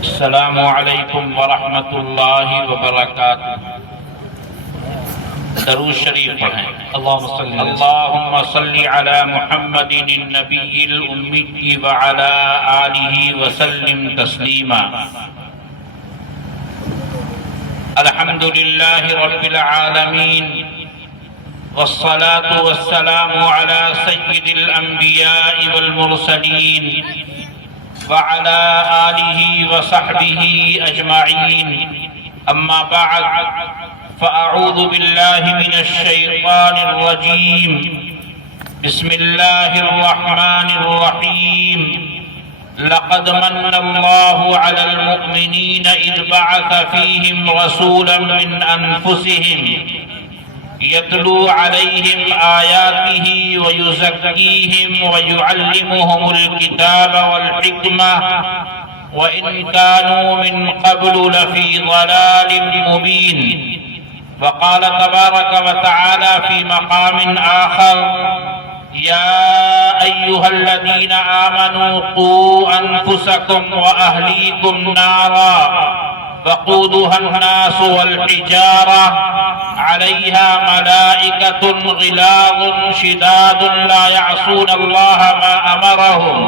السلام علیکم ورحمۃ اللہ وبرکاتہ۔ درود شریف پڑھیں۔ اللہم صلی علی محمد النبی الأمی وعلی آلہ وسلم تسلیما۔ الحمد للہ رب العالمین والصلاة والسلام علی سید الانبیاء والمرسلین وعلى آلہ وصحبہ اجمعین، اما بعد فاعوذ باللہ من الشیطان الرجیم، بسم اللہ الرحمن الرحیم۔ لقد من اللہ علی المؤمنین اذ بعث فیہم رسولا من انفسہم یتلو علیہم آیاتہ ویزکیہم ویعلمہم الکتاب والحکمہ وإن كانوا من قبل لفي ضلال مبين۔ وقال تبارك وتعالى في مقام آخر: يا أيها الذين آمنوا قوا أنفسكم وأهليكم نارا وقودها الناس والحجارة عليها ملائكة غلاظ شداد لا يعصون الله ما أمرهم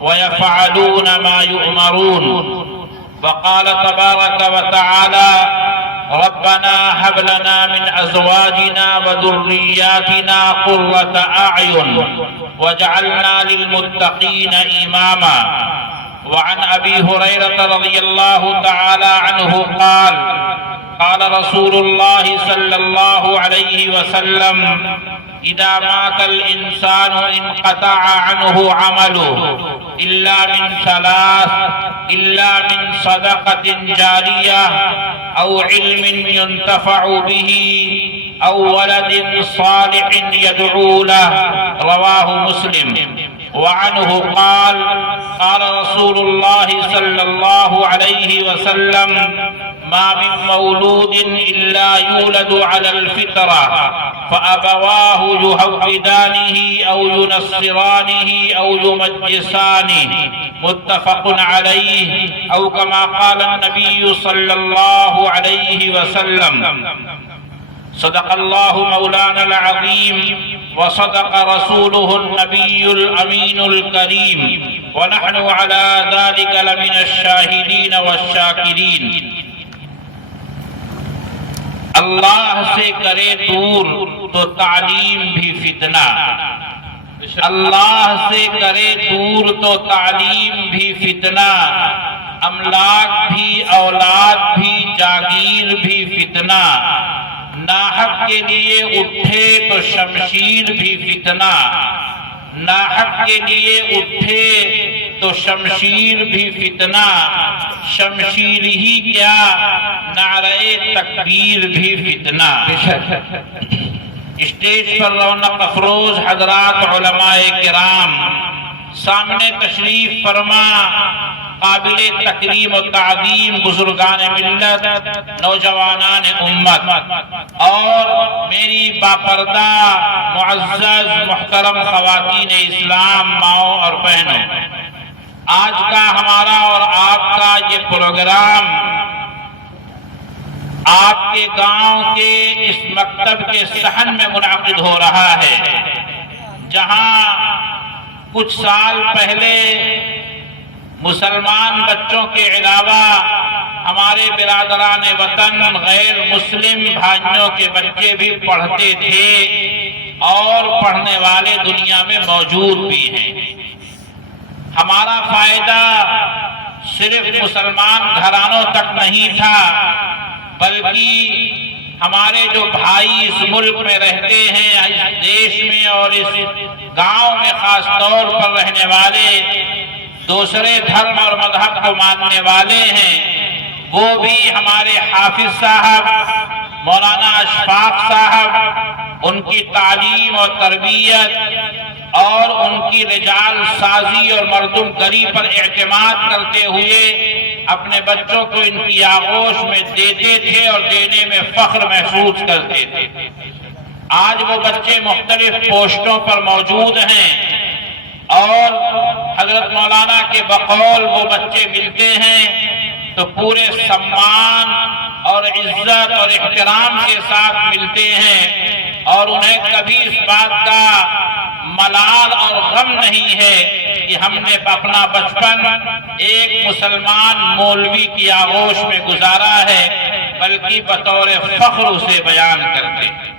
ويفعلون ما يؤمرون۔ وقال تبارك وتعالى: ربنا هب لنا من أزواجنا وذرياتنا قرة أعين واجعلنا للمتقين إماما۔ وعن أبي هريرة رضي الله تعالى عنه قال: قال رسول الله صلى الله عليه وسلم: إذا مات الإنسان انقطع عنه عمله إلا من ثلاث: إلا من صدقة جارية أو علم ينتفع به أو ولد صالح يدعو له۔ رواه مسلم۔ وعنه قال: قال رسول الله صلى الله عليه وسلم: ما من مولود إلا يولد على الفطرة فأبواه يهودانه أو ينصرانه أو يمجسانه، متفق عليه، أو كما قال النبي صلى الله عليه وسلم۔ صدق الله مولانا العظيم وصدق رسوله النبي الأمين الكريم، ونحن على ذلك لمن الشاهدين والشاكرين۔ اللہ سے کرے دور تو تعلیم بھی فتنہ، اللہ سے کرے دور تو تعلیم بھی فتنہ، املاک بھی اولاد بھی جاگیر بھی فتنہ، ناحق کے لیے اٹھے تو شمشیر بھی فتنہ، ناحق کے لیے اٹھے تو شمشیر بھی فتنہ، شمشیر ہی کیا نعرہ تکبیر بھی فتنہ۔ اسٹیج پر رونق افروز حضرات علماء کرام، سامنے تشریف فرما قابل تکریم و تعظیم بزرگان ملت، نوجوانان امت، اور میری باپردہ معزز محترم خواتین اسلام، ماؤں اور بہنوں، آج کا ہمارا اور آپ کا یہ پروگرام آپ کے گاؤں کے اس مکتب کے صحن میں منعقد ہو رہا ہے، جہاں کچھ سال پہلے مسلمان بچوں کے علاوہ ہمارے برادران وطن غیر مسلم بھائیوں کے بچے بھی پڑھتے تھے اور پڑھنے والے دنیا میں موجود بھی ہیں۔ ہمارا فائدہ صرف مسلمان گھرانوں تک نہیں تھا، بلکہ ہمارے جو بھائی اس ملک میں رہتے ہیں، اس دیش میں اور اس گاؤں میں خاص طور پر رہنے والے، دوسرے دھرم اور مذہب کو ماننے والے ہیں، وہ بھی ہمارے حافظ صاحب مولانا اشفاق صاحب، ان کی تعلیم اور تربیت اور ان کی رجال سازی اور مردم گری پر اعتماد کرتے ہوئے اپنے بچوں کو ان کی آغوش میں دیتے تھے اور دینے میں فخر محسوس کرتے تھے۔ آج وہ بچے مختلف پوسٹوں پر موجود ہیں اور حضرت مولانا کے بقول وہ بچے ملتے ہیں تو پورے سمان اور عزت اور احترام کے ساتھ ملتے ہیں، اور انہیں کبھی اس بات کا ملال اور غم نہیں ہے کہ ہم نے اپنا بچپن ایک مسلمان مولوی کی آغوش میں گزارا ہے، بلکہ بطور فخر اسے بیان کرتے ہیں۔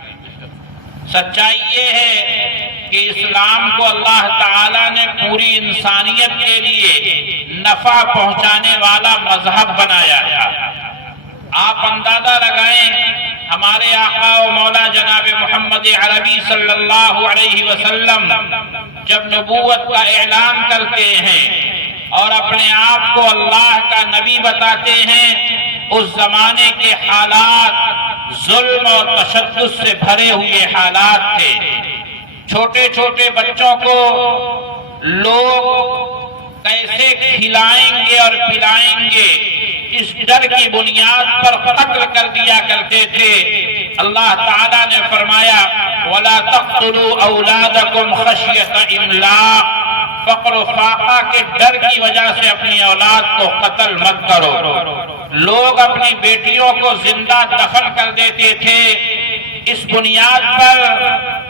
سچائی یہ ہے کہ اسلام کو اللہ تعالیٰ نے پوری انسانیت کے لیے نفع پہنچانے والا مذہب بنایا تھا۔ آپ اندازہ لگائیں، ہمارے آقا و مولا جناب محمد عربی صلی اللہ علیہ وسلم جب نبوت کا اعلان کرتے ہیں اور اپنے آپ کو اللہ کا نبی بتاتے ہیں، اس زمانے کے حالات ظلم اور تشدد سے بھرے ہوئے حالات تھے۔ چھوٹے چھوٹے بچوں کو لوگ کیسے کھلائیں گے اور پلائیں گے، اس ڈر کی بنیاد پر قتل کر دیا کرتے تھے۔ اللہ تعالیٰ نے فرمایا وَلَا تَقْتُلُوا أَوْلَادَكُمْ خَشْيَةَ إِمْلَاقٍ، فقر و فاقہ کے ڈر کی وجہ سے اپنی اولاد کو قتل مت کرو۔ لوگ اپنی بیٹیوں کو زندہ دفن کر دیتے تھے اس بنیاد پر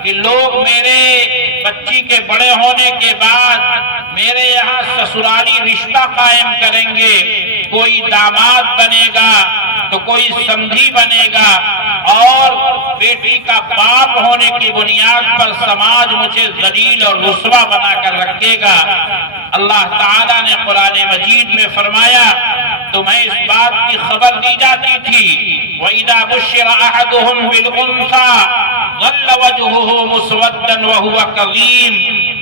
کہ لوگ میرے بچی کے بڑے ہونے کے بعد میرے یہاں سسرالی رشتہ قائم کریں گے، کوئی داماد بنے گا تو کوئی سمدھی بنے گا، اور بیٹی کا باپ ہونے کی بنیاد پر سماج مجھے ذلیل اور رسوا بنا کر رکھے گا۔ اللہ تعالیٰ نے قرآن مجید میں فرمایا تمہیں اس بات کی خبر دی جاتی تھی وَإِذَا بُشِّرَ أَحَدُهُمْ بِالْأُنثَىٰ ظَلَّ وَجْهُهُ مُسْوَدًّا وَهُوَ كَظِيمٌ،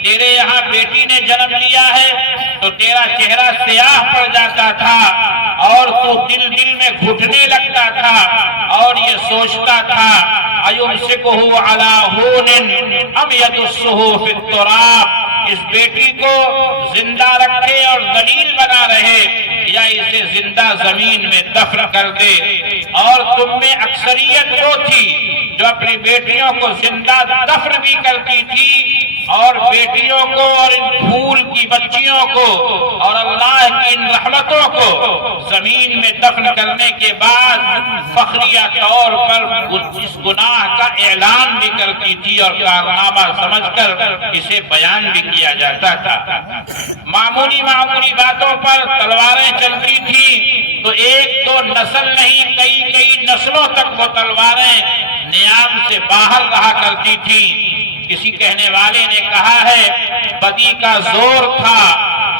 تیرے یہاں بیٹی نے جنم لیا ہے تو تیرا چہرہ سیاہ پڑ جاتا تھا اور تو دل میں گھٹنے لگتا تھا اور یہ سوچتا تھا أَيُمْسِكُهُ عَلَىٰ هُونٍ أَمْ يَدُسُّهُ فِي التُّرَابِ، اس بیٹی کو زندہ رکھے اور ذلیل بنا رہے یا اسے زندہ زمین میں دفن کر دے۔ اور تم میں اکثریت وہ تھی جو اپنی بیٹیوں کو زندہ دفن بھی کرتی تھی اور بیٹیوں کو اور ان پھول کی بچیوں کو اور اللہ کی ان رحمتوں کو زمین میں دفن کرنے کے بعد فخریہ طور پر اس گناہ کا اعلان بھی کرتی تھی اور کارنامہ سمجھ کر اسے بیان بھی کیا جاتا تھا۔ معمولی باتوں پر تلواریں چلتی تھی تو ایک دو نسل نہیں کئی نسلوں تک وہ تلواریں نیام سے باہر رہا کرتی تھی۔ کسی کہنے والے نے کہا ہے بدی کا زور تھا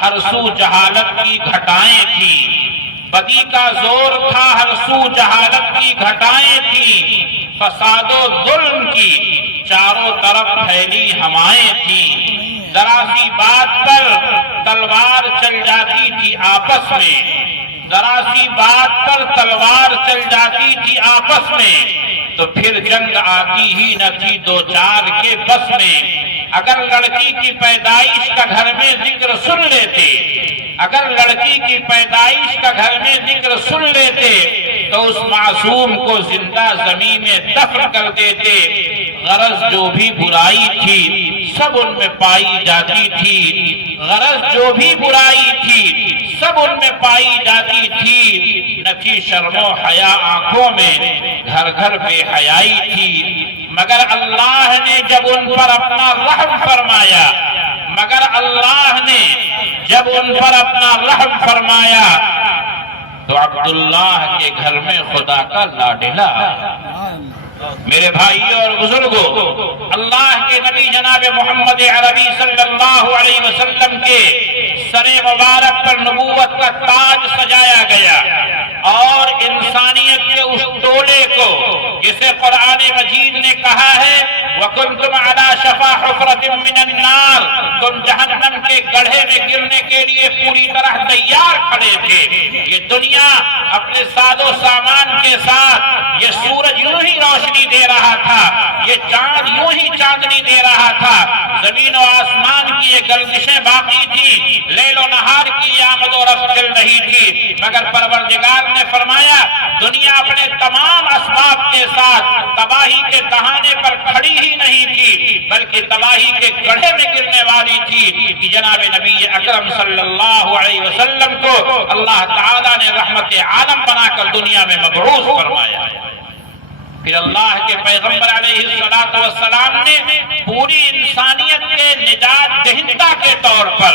ہر سو جہالت کی گھٹائیں تھی، بدی کا زور تھا ہر سو جہالت کی گھٹائیں تھی، فساد و ظلم کی چاروں طرف پھیلی ہوائیں تھی، ذرا سی بات پر تلوار چل جاتی تھی آپس میں، ذرا سی بات پر تلوار چل جاتی تھی آپس میں، تو پھر جنگ آتی ہی نہ تھی دو چار کے بس میں۔ اگر لڑکی کی پیدائش کا گھر میں ذکر سن لیتے، اگر لڑکی کی پیدائش کا گھر میں ذکر سن لیتے تو اس معصوم کو زندہ زمین میں دفن کر دیتے۔ غرض جو بھی برائی تھی سب ان میں پائی جاتی تھی، غرض جو بھی برائی تھی سب ان میں پائی جاتی تھی، نہ تھی شرم و حیا آنکھوں میں، گھر گھر بے حیائی تھی، مگر اللہ نے جب ان پر اپنا رحم فرمایا، مگر اللہ نے جب ان پر اپنا رحم فرمایا تو عبداللہ کے گھر میں خدا کا لاڈلا۔ میرے بھائی اور بزرگوں، اللہ کے نبی جناب محمد عربی صلی اللہ علیہ وسلم کے سر مبارک پر نبوت کا تاج سجایا گیا اور انسانیت کے اس ٹولے کو جسے قرآن مجید نے کہا ہے وَكُنْتُمْ عَلَى شَفَا حُفْرَةٍ مِّنَ النَّارِ، تم جہنم کے گڑھے میں گرنے کے لیے پوری طرح تیار کھڑے تھے۔ یہ دنیا اپنے ساز و سامان کے ساتھ، یہ سورج یوں ہی روشنی دے رہا تھا، یہ چاند یوں ہی چاندنی دے رہا تھا، زمین و آسمان کی یہ گردشیں باقی تھی، لیل و نہار کی یہ آمد و رفت چل رہی تھی، مگر پروردگار نے فرمایا دنیا اپنے تمام اسباب کے ساتھ تباہی کے دہانے پر کھڑی ہی نہیں تھی، بلکہ تباہی کے گڑھے میں گرنے والی تھی کہ جناب نبی اکرم صلی اللہ علیہ وسلم کو اللہ تعالیٰ نے رحمت عالم بنا کر دنیا میں مبعوث فرمایا۔ پھر اللہ کے پیغمبر علیہ السلام نے پوری انسانیت کے نجات دہندہ کے طور پر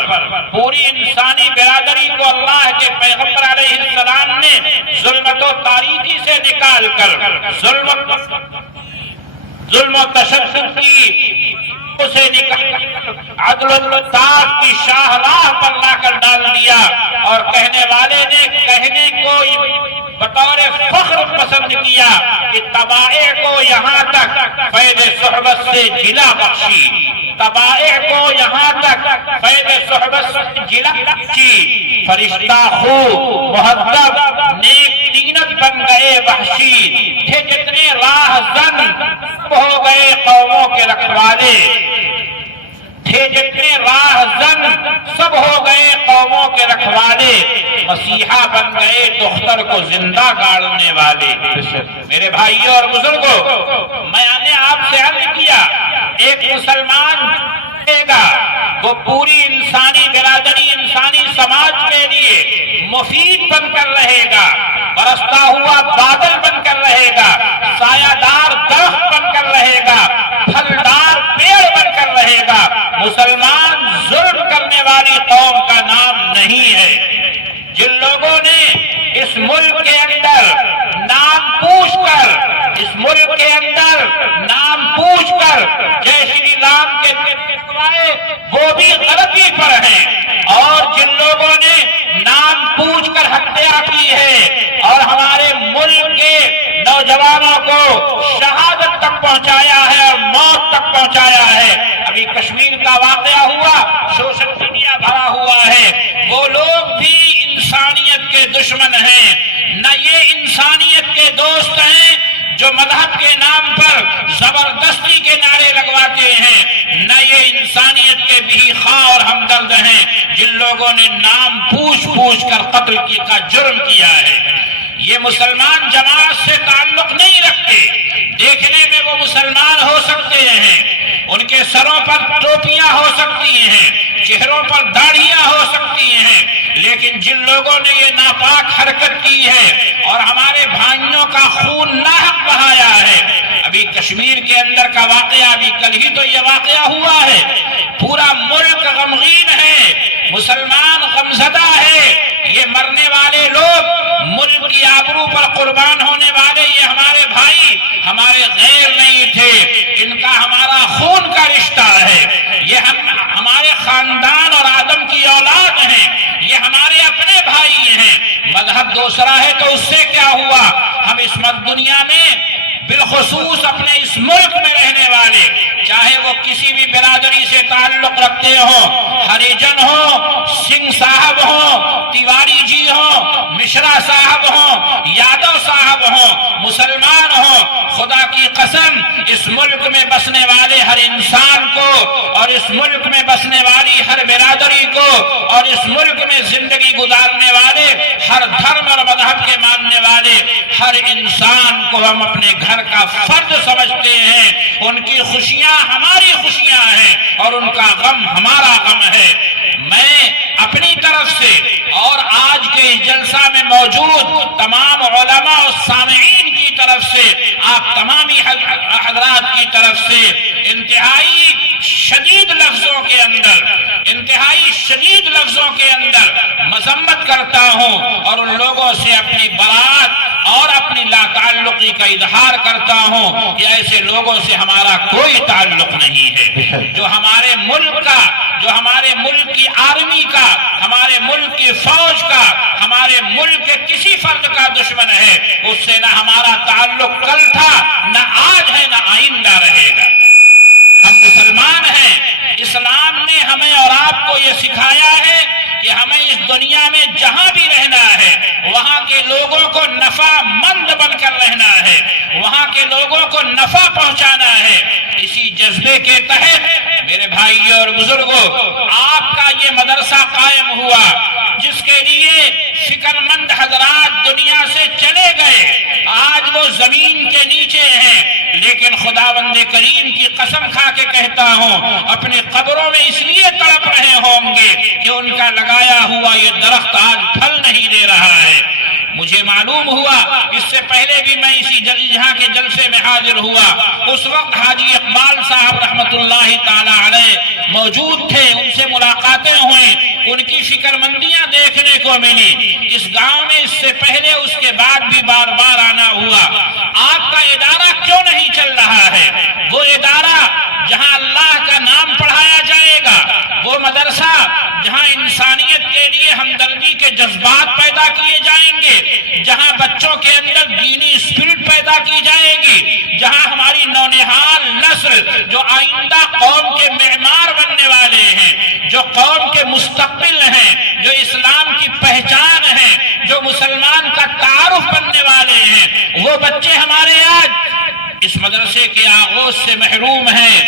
پوری انسانی برادری کو اللہ کے پیغمبر علیہ السلام نے ظلمت و تاریکی سے نکال کر ظلم و تشدد کی اسے عدل و انصاف کی شاہراہ پر لا کر ڈال دیا، اور کہنے والے نے کہنے کو بطور فخر پسند کیا کہ تبائع کو یہاں تک فیض صحبت سے جلا بخشی، تبائع کو یہاں تک فیض صحبت سے جلا بخشی، فرشتہ خوب مہذب نیک دینت بن گئے وحشی، تھے جتنے راہ زن ہو گئے قوموں کے رکھوالے، تھے جتنے راہ زن سب ہو گئے قوموں کے رکھوالے، مسیحا بن گئے دختر کو زندہ گاڑنے والے۔ میرے بھائیوں اور بزرگوں، میں نے آپ سے عرض کیا ایک مسلمان گا وہ پوری انسانی برادری انسانی سماج کے لیے مفید بن کر رہے گا، برستا ہوا بادل بن کر رہے گا، سایہ دار درخت بن کر رہے گا، پھلدار پیڑ بن کر رہے گا۔ مسلمان ظلم کرنے والی قوم کا نام نہیں ہے۔ جن لوگوں نے اس ملک کے اندر نام پوچھ کر جے شری رام کے وہ بھی غلطی پر ہیں، اور جن لوگوں نے نام پوچھ کر ہتیا کی ہے اور ہمارے ملک کے نوجوانوں کو شہادت تک پہنچایا ہے اور موت تک پہنچایا ہے۔ ابھی کشمیر کا واقعہ ہوا، سوشل میڈیا بھرا ہوا ہے، وہ لوگ بھی انسانیت کے دشمن ہیں، نہ یہ انسانیت کے دوست ہیں جو مذہب کے نام پر زبردستی کے نعرے لگواتے ہیں، نہ یہ انسانیت کے بھی خواہ اور ہمدرد ہیں جن لوگوں نے نام پوچھ کر قتل کا جرم کیا ہے۔ یہ مسلمان جماعت سے تعلق نہیں رکھتے، دیکھنے میں وہ مسلمان ہو سکتے ہیں، ان کے سروں پر ٹوپیاں ہو سکتی ہیں، چہروں پر داڑھیاں ہو سکتی ہیں، لیکن جن لوگوں نے یہ ناپاک حرکت کی ہے اور ہمارے بھائیوں کا خون ناحق بہایا ہے۔ ابھی کشمیر کے اندر کا واقعہ، ابھی کل ہی تو یہ واقعہ ہوا ہے، پورا ملک غمگین ہے، مسلمان غمزدہ ہے، یہ مرنے والے لوگ ملک کی آبرو پر قربان ہونے والے یہ ہمارے بھائی ہمارے غیر نہیں تھے، ان کا ہمارا خون کا رشتہ ہے، یہ ہمارے خاندان اور آدم کی اولاد ہیں، یہ ہمارے اپنے بھائی ہیں۔ مذہب دوسرا ہے تو اس سے کیا ہوا؟ ہم اس دنیا میں بالخصوص اپنے اس ملک میں رہنے والے، چاہے وہ کسی بھی برادری سے تعلق رکھتے ہوں، ہریجن ہوں، سنگھ صاحب ہوں، تیواری جی ہوں، مشرا صاحب ہوں، یادو صاحب ہوں، مسلمان ہوں، خدا کی قسم اس ملک میں بسنے والے ہر انسان کو اور اس ملک میں بسنے والی ہر برادری کو اور اس ملک میں زندگی گزارنے والے ہر دھرم اور مذہب کے ماننے والے ہر انسان کو ہم اپنے گھر کا فرد سمجھتے ہیں، ان کی خوشیاں ہماری خوشیاں ہیں اور ان کا غم ہمارا غم ہے۔ میں اپنی طرف سے اور آج کے اس جلسہ میں موجود تمام علماء اور سامعین کی طرف سے، آپ تمامی حضرات کی طرف سے انتہائی شدید لفظوں کے اندر مذمت کرتا ہوں اور ان لوگوں سے اپنی برات اور اپنی لا تعلقی کا اظہار کرتا ہوں کہ ایسے لوگوں سے ہمارا کوئی تعلق نہیں ہے۔ جو ہمارے ملک کا، جو ہمارے ملک کی آرمی کا، ہمارے ملک کی فوج کا، ہمارے ملک کے کسی فرد کا دشمن ہے، اس سے نہ ہمارا تعلق کل تھا، نہ آج ہے، نہ آئندہ رہے گا۔ ہم مسلمان ہیں، اسلام نے ہمیں اور آپ کو یہ سکھایا ہے کہ ہمیں اس دنیا میں جہاں بھی رہنا ہے وہاں کے لوگوں کو نفع مند بن کر رہنا ہے، وہاں کے لوگوں کو نفع پہنچانا ہے۔ اسی جذبے کے تحت میرے بھائیوں اور بزرگوں، آپ کا یہ مدرسہ قائم ہوا جس کے لیے فکر مند حضرات دنیا سے چلے گئے، آج وہ زمین کے نیچے ہیں، لیکن خداوند کریم کی قسم کھا کے کہتا ہوں اپنے قبروں میں اس لیے تڑپ رہے ہوں گے کہ ان کا لگایا ہوا یہ درخت آج پھل نہیں دے رہا ہے۔ مجھے معلوم ہوا، اس سے پہلے بھی میں اسی یہاں کے جلسے میں حاضر ہوا، اس وقت حاجی اقبال صاحب رحمت اللہ تعالی علیہ موجود تھے، ان سے ملاقاتیں ہوئیں، ان کی فکر مندیاں دیکھنے کو ملی۔ اس گاؤں میں اس سے پہلے اس کے بعد بھی بار بار آنا ہوا۔ آپ کا ادارہ کیوں نہیں چل رہا ہے؟ وہ ادارہ جہاں اللہ کا نام پڑھایا جائے گا، وہ مدرسہ جہاں انسانیت کے لیے ہمدردی کے جذبات پیدا کیے جائیں گے، جہاں بچوں کے اندر دینی اسپرٹ پیدا کی جائے گی، جہاں ہماری نونہال نسل جو آئندہ قوم کے معمار بننے والے ہیں، جو قوم کے مستقبل ہیں، جو اسلام کی پہچان ہیں، جو مسلمان کا تعارف بننے والے ہیں، وہ بچے ہمارے آج اس مدرسے کے آغوش سے محروم ہیں۔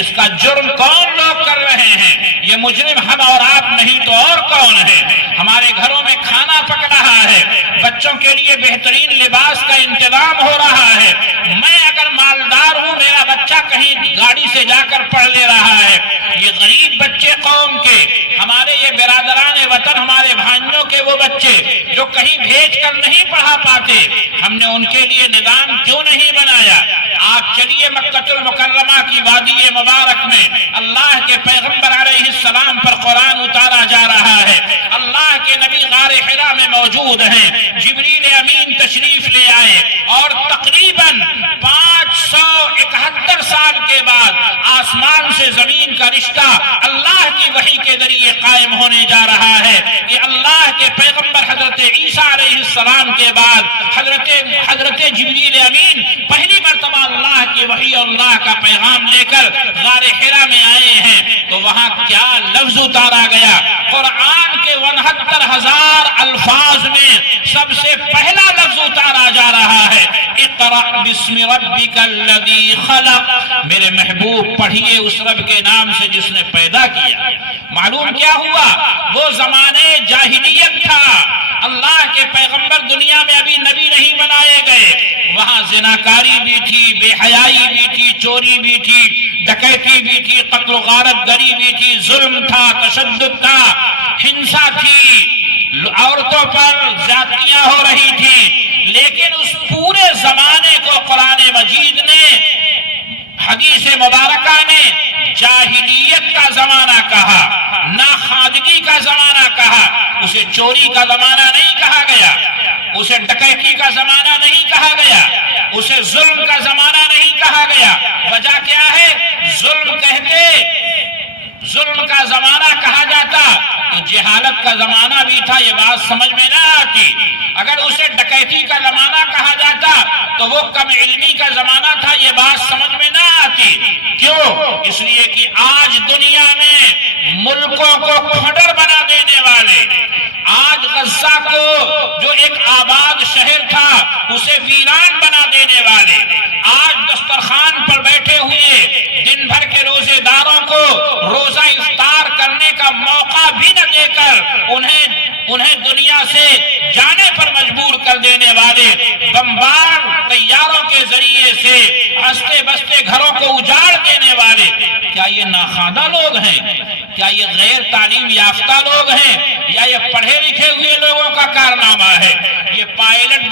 اس کا جرم کون لوگ کر رہے ہیں؟ یہ مجرم ہم اور آپ نہیں تو اور کون ہے؟ ہمارے گھروں میں کھانا پک رہا ہے، بچوں کے لیے بہترین لباس کا انتظام ہو رہا ہے، میں اگر مالدار ہوں میرا بچہ کہیں گاڑی سے جا کر پڑھ لے رہا ہے۔ یہ غریب بچے قوم کے، ہمارے یہ برادران وطن، ہمارے بھائیوں کے وہ بچے جو کہیں بھیج کر نہیں پڑھا پاتے، ہم نے ان کے لیے نظام کیوں نہیں بنایا؟ آپ چلیے مکہ المکرمہ کی وادی مبارک میں اللہ کے پیغمبر علیہ السلام پر قرآن اتارا جا رہا ہے، اللہ کے نبی غار حرا میں موجود ہیں، جبریل امین تشریف لے آئے اور تقریباً 571 سال کے بعد آسمان سے زمین کا رشتہ اللہ کی وحی کے ذریعے قائم ہونے جا رہا ہے کہ اللہ کے پیغمبر حضرت عیسیٰ علیہ السلام کے بعد حضرت جبریل امین پہلی مرتبہ اللہ کی وحی اور اللہ کا پیغام لے کر غار حرا میں آئے ہیں، تو وہاں کیا لفظ اتارا گیا؟ قرآن کے 69,000 الفاظ میں سب سے پہلا لفظ اتارا جا رہا ہے، اقرأ بسم ربک الذی خلق۔ میرے محبوب پڑھیے اس رب کے نام سے جس نے پیدا کیا۔ معلوم کیا ہوا؟ وہ زمانے جاہلیت تھا، اللہ کے پیغمبر دنیا میں ابھی نبی نہیں بنائے گئے، وہاں زناکاری بھی تھی، بے حیائی بھی تھی، چوری بھی تھی، ڈکیتی بھی تھی، قتل و غارت گری بھی تھی، ظلم تھا، تشدد تھا، ہنسا تھی، عورتوں پر زیادتیاں ہو رہی تھی، لیکن اس پورے زمانے کو قرآن مجید نے، حدیث مبارکہ نے جاہلیت کا زمانہ کہا، ناخوالگی کا زمانہ کہا۔ اسے چوری کا زمانہ نہیں کہا گیا، اسے ڈکیتی کا زمانہ نہیں کہا گیا، اسے ظلم کا زمانہ نہیں کہا گیا۔ وجہ کیا ہے؟ ظلم کا زمانہ کہا جاتا تو جہالت کا زمانہ بھی تھا، یہ بات سمجھ میں نہ آتی۔ اگر اسے ڈکیتی کا زمانہ کہا جاتا تو وہ کم علمی کا زمانہ تھا، یہ بات سمجھ میں نہ آتی۔ کیوں؟ اس لیے کہ آج دنیا میں ملکوں کو کھنڈر بنا دینے والے، آج غزہ کو جو ایک آباد شہر تھا اسے ویران بنا دینے والے، آج دسترخوان پر بیٹھے ہوئے دن بھر کے روزے داروں کو روزہ افطار کرنے کا موقع بھی نہ دے کر انہیں دنیا سے جانے پر مجبور کر دینے والے، بمبار طیاروں کے ذریعے سے ہنستے بستے گھروں کو اجاڑ دینے والے، کیا یہ ناخواندہ لوگ ہیں؟ کیا یہ غیر تعلیم یافتہ لوگ ہیں؟ یا یہ پڑھے لکھے ہوئے لوگوں کا کارنامہ ہے؟ یہ پائلٹ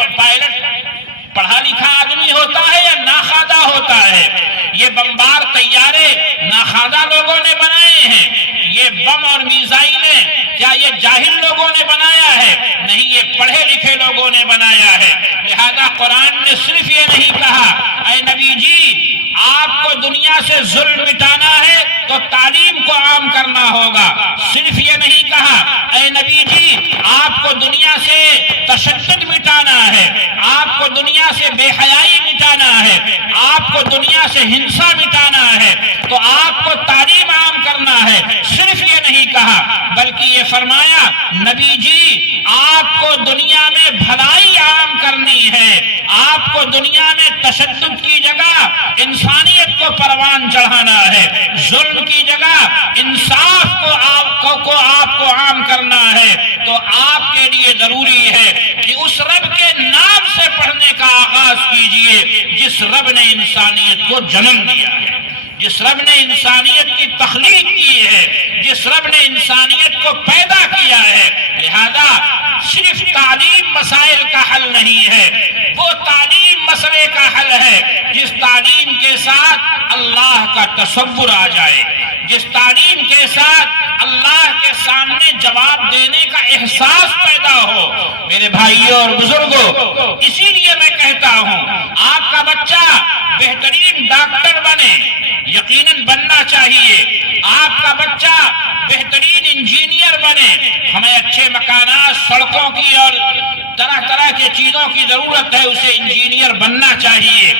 پڑھا لکھا آدمی ہوتا ہے یا ناخواندہ ہوتا ہے؟ یہ بمبار طیارے ناخواندہ لوگوں نے بنائے ہیں؟ یہ بم اور میزائلیں کیا یہ جاہل لوگوں نے بنایا ہے؟ نہیں، یہ پڑھے لکھے لوگوں نے بنایا ہے۔ لہذا قرآن نے صرف یہ نہیں کہا اے نبی جی آپ کو دنیا سے ظلم مٹانا ہے تو تعلیم کو عام کرنا ہوگا، صرف یہ نہیں کہا اے نبی جی آپ کو دنیا سے تشدد مٹانا ہے، آپ کو دنیا سے بے حیائی مٹانا ہے، آپ کو دنیا سے ہنسا مٹانا ہے تو آپ کو تعلیم عام کرنا ہے، صرف یہ نہیں کہا بلکہ یہ فرمایا نبی جی آپ کو دنیا میں بھلائی عام کرنی ہے، آپ کو دنیا میں تشدد کی جگہ انسانیت کو پروان چڑھانا ہے، ظلم کی جگہ انصاف کو آپ کو عام کرنا ہے، تو آپ کے لیے ضروری ہے کہ اس رب کے نام سے پڑھنے کا آغاز کیجئے جس رب نے انسانیت کو جنم دیا ہے۔ جس رب نے انسانیت کی تخلیق کی ہے، جس رب نے انسانیت کو پیدا کیا ہے، لہذا صرف تعلیم مسائل کا حل نہیں ہے، وہ تعلیم مسئلے کا حل ہے جس تعلیم کے ساتھ اللہ کا تصور آ جائے، جس تعلیم کے ساتھ اللہ کے سامنے جواب دینے کا احساس پیدا ہو۔ میرے بھائیوں اور بزرگوں، اسی لیے میں کہتا ہوں آپ کا بچہ بہترین ڈاکٹر بنے، یقیناً بننا چاہیے، آپ کا بچہ بہترین انجینئر بنے، ہمیں اچھے مکانات، سڑکوں کی اور طرح طرح کے چیزوں کی ضرورت ہے، اسے انجینئر بننا چاہیے،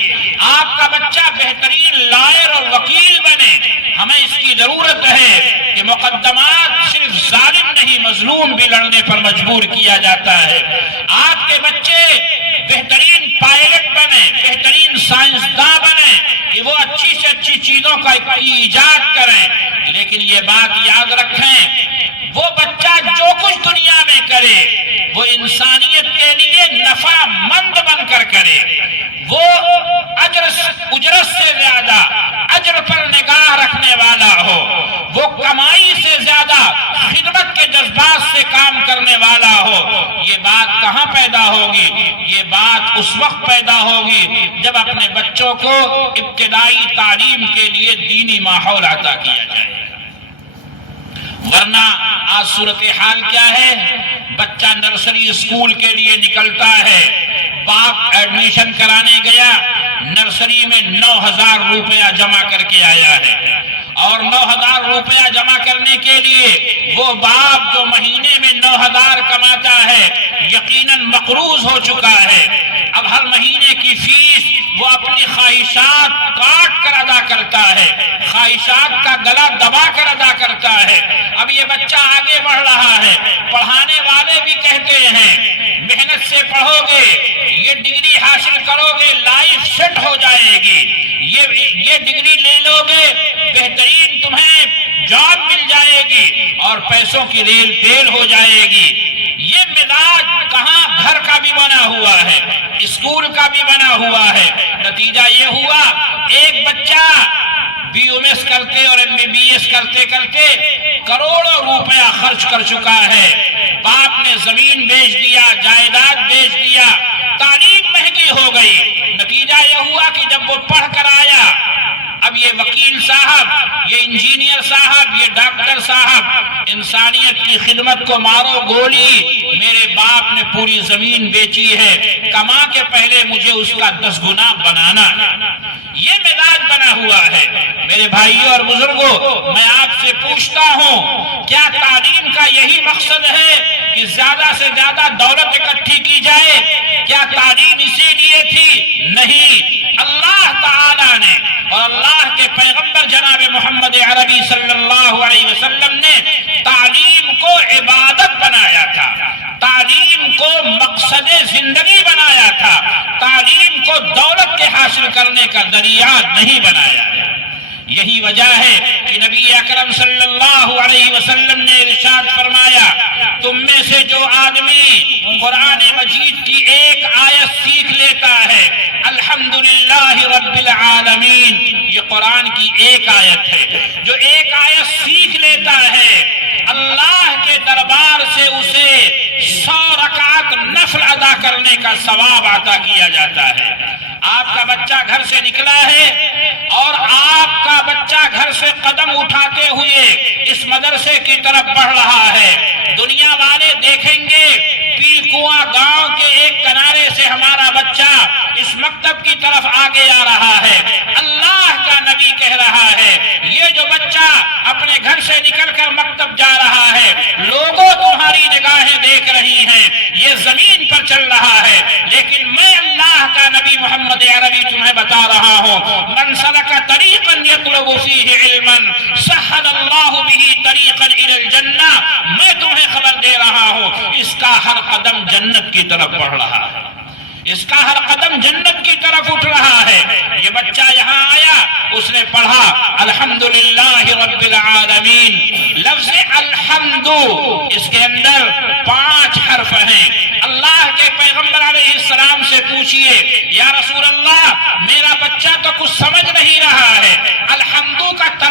آپ کا بچہ بہترین لائر اور وکیل بنے، ہمیں اس کی ضرورت ہے کہ مقدمات صرف ظالم نہیں مظلوم بھی لڑنے پر مجبور کیا جاتا ہے، آپ کے بچے بہترین پائلٹ بنے، بہترین سائنسداں بنے کہ وہ اچھی سے اچھی چیزوں کا ایجاد کریں، لیکن یہ بات یاد رکھیں وہ بچہ جو کچھ دنیا میں کرے وہ انسانیت کے لیے نفع مند بن کر کرے، وہ اجرت سے زیادہ اجر پر نگاہ رکھنے والا ہو، وہ کمائی سے زیادہ خدمت کے جذبات سے کام کرنے والا ہو۔ یہ بات کہاں پیدا ہوگی؟ یہ بات اس وقت پیدا ہوگی جب اپنے بچوں کو ابتدائی تعلیم کے لیے دینی ماحول عطا کیا جائے، ورنہ آج صورتحال کیا ہے؟ بچہ نرسری اسکول کے لیے نکلتا ہے، باپ ایڈمیشن کرانے گیا، نرسری میں 9,000 روپیہ جمع کر کے آیا ہے، اور 9,000 روپیہ جمع کرنے کے لیے وہ باپ جو مہینے میں 9,000 کماتا ہے یقیناً مقروض ہو چکا ہے، اب ہر مہینے کی فیس وہ اپنی خواہشات کاٹ کر ادا کرتا ہے، خواہشات کا گلا دبا کر ادا کرتا ہے۔ اب یہ بچہ آگے بڑھ رہا ہے، پڑھانے والے بھی کہتے ہیں محنت سے پڑھو گے، یہ ڈگری حاصل کرو گے، لائف سیٹ ہو جائے گی، یہ ڈگری لے لو گے، بہترین تمہیں جاب مل جائے گی اور پیسوں کی ریل تیل ہو جائے گی۔ یہ مزاج کہاں گھر کا بھی بنا ہوا ہے، اسکول کا بھی بنا ہوا ہے، نتیجہ یہ ہوا ایک بچہ BA کرتے اور MBBS کرتے کرتے کروڑوں روپیہ خرچ کر چکا ہے، باپ نے زمین بیچ دیا، جائیداد بیچ دیا، تعلیم مہنگی ہو گئی، نتیجہ یہ ہوا کہ جب وہ پڑھ کر آیا، اب یہ وکیل صاحب، یہ انجینئر صاحب، یہ ڈاکٹر صاحب، انسانیت کی خدمت کو مارو گولی، میرے باپ نے پوری زمین بیچی ہے، کما کے پہلے مجھے اس کا 10 گنا بنانا ہے، یہ مزاج بنا ہوا ہے۔ میرے بھائیوں اور بزرگوں، میں آپ سے پوچھتا ہوں کیا تعلیم کا یہی مقصد ہے کہ زیادہ سے زیادہ دولت اکٹھی کی جائے؟ کیا تعلیم اسی لیے تھی؟ نہیں، اللہ تعالیٰ نے اور اللہ کے پیغمبر جناب محمد عربی صلی اللہ علیہ وسلم نے تعلیم کو عبادت بنایا تھا، تعلیم کو مقصد زندگی بنایا تھا، تعلیم کو دولت کے حاصل کرنے کا ذریعہ نہیں بنایا۔ یہی وجہ ہے کہ نبی اکرم صلی اللہ علیہ وسلم نے ارشاد فرمایا تم میں سے جو آدمی قرآن مجید کی ایک آیت سیکھ لیتا ہے، الحمدللہ رب العالمین، یہ قرآن کی ایک آیت ہے، جو ایک آیت سیکھ لیتا ہے اللہ کے دربار سے اسے 100 رکعت نفل ادا کرنے کا ثواب عطا کیا جاتا ہے۔ آپ کا بچہ گھر سے نکلا ہے اور آپ کا بچہ گھر سے قدم اٹھاتے ہوئے اس مدرسے کی طرف بڑھ رہا ہے، دنیا والے دیکھیں گے پیر کنواں گاؤں کے ایک کنارے سے ہمارا بچہ اس مکتب کی طرف آگے آ رہا ہے، اللہ کا نبی کہہ رہا ہے یہ جو بچہ اپنے گھر سے نکل کر مکتب جا رہا ہے، لوگوں تمہاری نگاہیں دیکھ رہی ہیں، یہ زمین پر چل رہا ہے، لیکن میں اللہ کا نبی محمد عربی تمہیں بتا رہا ہوں من سلک طریقا یطلب فیہ علما سہل اللہ بہ طریقا الی الجنہ، میں تمہیں خبر دے رہا ہوں اس کا ہر قدم جنت کی طرف بڑھ رہا ہے، اس کا ہر قدم جنت کی طرف اٹھ رہا ہے۔ یہ بچہ یہاں آیا، اس نے پڑھا الحمدللہ رب العالمین، لفظ الحمد اس کے اندر 5 حرف ہیں۔ اللہ کے پیغمبر علیہ السلام سے پوچھئے یا رسول اللہ میرا بچہ تو کچھ سمجھ نہیں رہا ہے، الحمد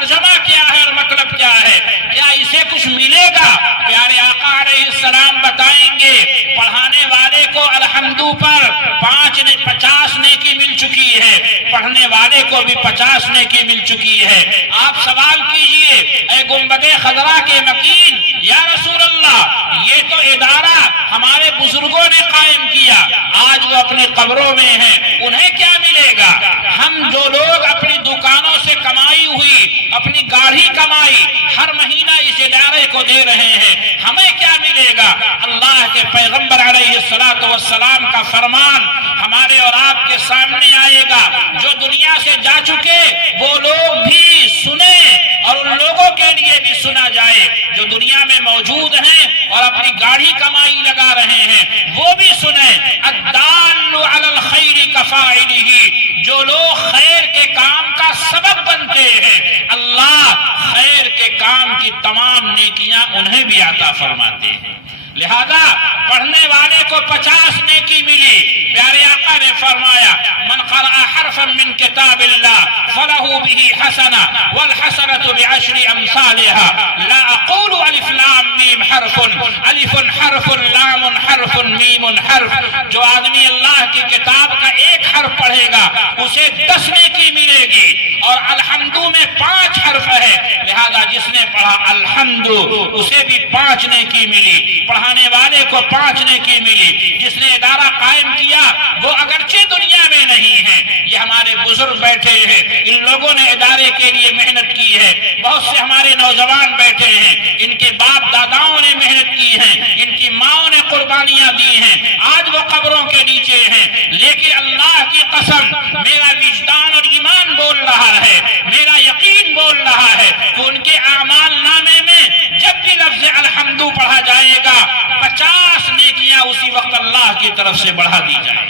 ترجمہ کیا ہے اور مطلب کیا ہے؟ کیا اسے کچھ ملے گا؟ پیارے آقا علیہ السلام بتائیں گے پڑھانے والے کو الحمدو پر 50 نیکی مل چکی ہے، پڑھنے والے کو بھی 50 نیکی مل چکی ہے۔ آپ سوال کیجئے اے گنبد خضرا کے مکین، یا رسول اللہ یہ تو ادارہ ہمارے بزرگوں نے قائم کیا، آج وہ اپنی قبروں میں ہیں، انہیں کیا ملے گا؟ ہم جو لوگ اپنی دکانوں سے کمائی ہوئی، اپنی گاڑی کمائی ہر مہینہ اس ادارے کو دے رہے ہیں، ہمیں کیا ملے گا؟ اللہ کے پیغمبر علیہ السلام کا فرمان ہمارے اور آپ کے سامنے آئے گا، جو دنیا سے جا چکے وہ لوگ بھی سنیں اور ان لوگوں کے لیے بھی سنا جائے جو دنیا میں موجود ہیں اور اپنی گاڑی کمائی لگا رہے ہیں، وہ بھی سنیں۔ الدال علی الخیر کفاعلہ، جو لوگ خیر کے کام کا سبب بنتے ہیں، اللہ خیر کے کام کی تمام نیکیاں انہیں بھی عطا فرماتے ہیں۔ لہذا پڑھنے والے کو 50 نیکی ملی۔ پیارے آقا نے فرمایا من قرأ حرفا من کتاب اللہ فلہ بہ حسنہ والحسنۃ بعشر امثالها لا اقول الف لام میم حرف، الف حرف، لام حرف، میم حرف۔ جو آدمی اللہ کی کتاب کا ایک حرف پڑھے گا اسے 10 نیکی ملے گی، اور الحمدو میں 5 حرف ہے، لہذا جس نے پڑھا الحمدو اسے بھی 5 نیکی ملی، پڑھانے والے کو 5 نیکی ملی۔ جس نے ادارہ قائم کیا وہ اگرچہ دنیا میں نہیں ہے، یہ ہمارے بزرگ بیٹھے ہیں، ان لوگوں نے ادارے کے لیے محنت کی ہے، بہت سے ہمارے نوجوان بیٹھے ہیں، ان کے باپ داداؤں نے محنت کی ہے، ان کی ماؤں نے قربانیاں دی ہیں، آج وہ قبروں کے نیچے ہیں، لیکن اللہ کی قسم میرا وجدان اور ایمان بول رہا ہے، میرا یقین بول رہا ہے کہ ان کے اعمال نامے میں جب بھی لفظ الحمدو پڑھا جائے گا 50 نیکیاں اسی وقت اللہ کی طرف سے بڑھا دی جائیں۔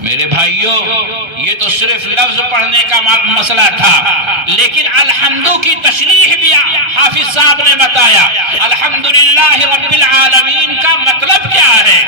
میرے بھائیوں یہ تو صرف لفظ پڑھنے کا مسئلہ تھا، لیکن الحمدو کی تشریح بھی حافظ صاحب نے بتایا۔ الحمدللہ رب العالمین کا مطلب کیا ہے؟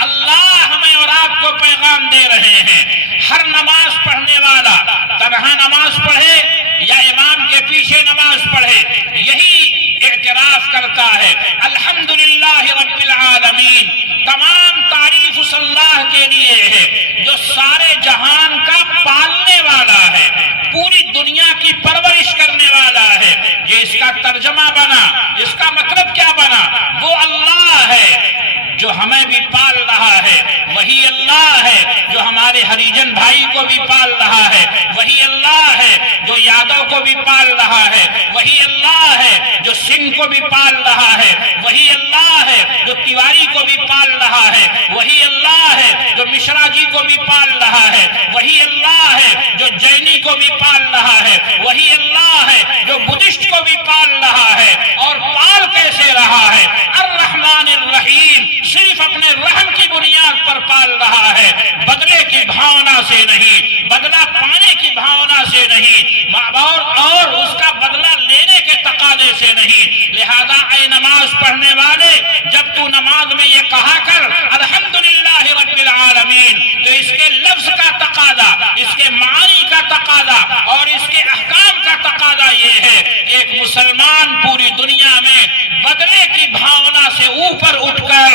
اللہ ہمیں اور آپ کو پیغام دے رہے ہیں، ہر نماز پڑھنے والا تنہا نماز پڑھے یا امام کے پیچھے نماز پڑھے یہی اعتراف کرتا ہے الحمدللہ رب العالمین، تمام تعریف اس اللہ کے لیے ہے جو سارے جہان کا پالنے والا ہے، پوری دنیا کی پرورش کرنے والا ہے۔ یہ اس کا ترجمہ بنا، اس کا مطلب کیا بنا؟ وہ اللہ ہے جو ہمیں بھی پال رہا ہے، وہی اللہ ہے جو ہمارے ہریجن بھائی کو بھی پال رہا ہے، وہی اللہ ہے جو یادو کو بھی پال رہا ہے، وہی اللہ ہے جو سنگھ کو بھی پال رہا ہے، وہی اللہ ہے جو تیواری کو بھی پال رہا ہے، وہی اللہ ہے جو مشرا جی کو بھی پال رہا ہے، وہی اللہ ہے جو جینی کو بھی پال رہا ہے، وہی اللہ ہے جو بدھسٹ کو بھی پال رہا ہے۔ اور پال کیسے رہا ہے؟ الرحمن الرحیم، صرف اپنے رحم کی بنیاد پر پال رہا ہے، بدلے کی بھاونا سے نہیں، بدلہ پانے کی بھاونا سے نہیں، اور اس کا بدلہ لینے کے تقاضے سے نہیں۔ لہذا اے نماز پڑھنے والے، جب تو نماز میں یہ کہا کر الحمدللہ رب العالمین، تو اس کے لفظ کا تقاضا، اس کے معنی کا تقاضا اور اس کے احکام کا تقاضا یہ ہے کہ ایک مسلمان پوری دنیا میں بدلے کی بھاونا سے اوپر اٹھ کر،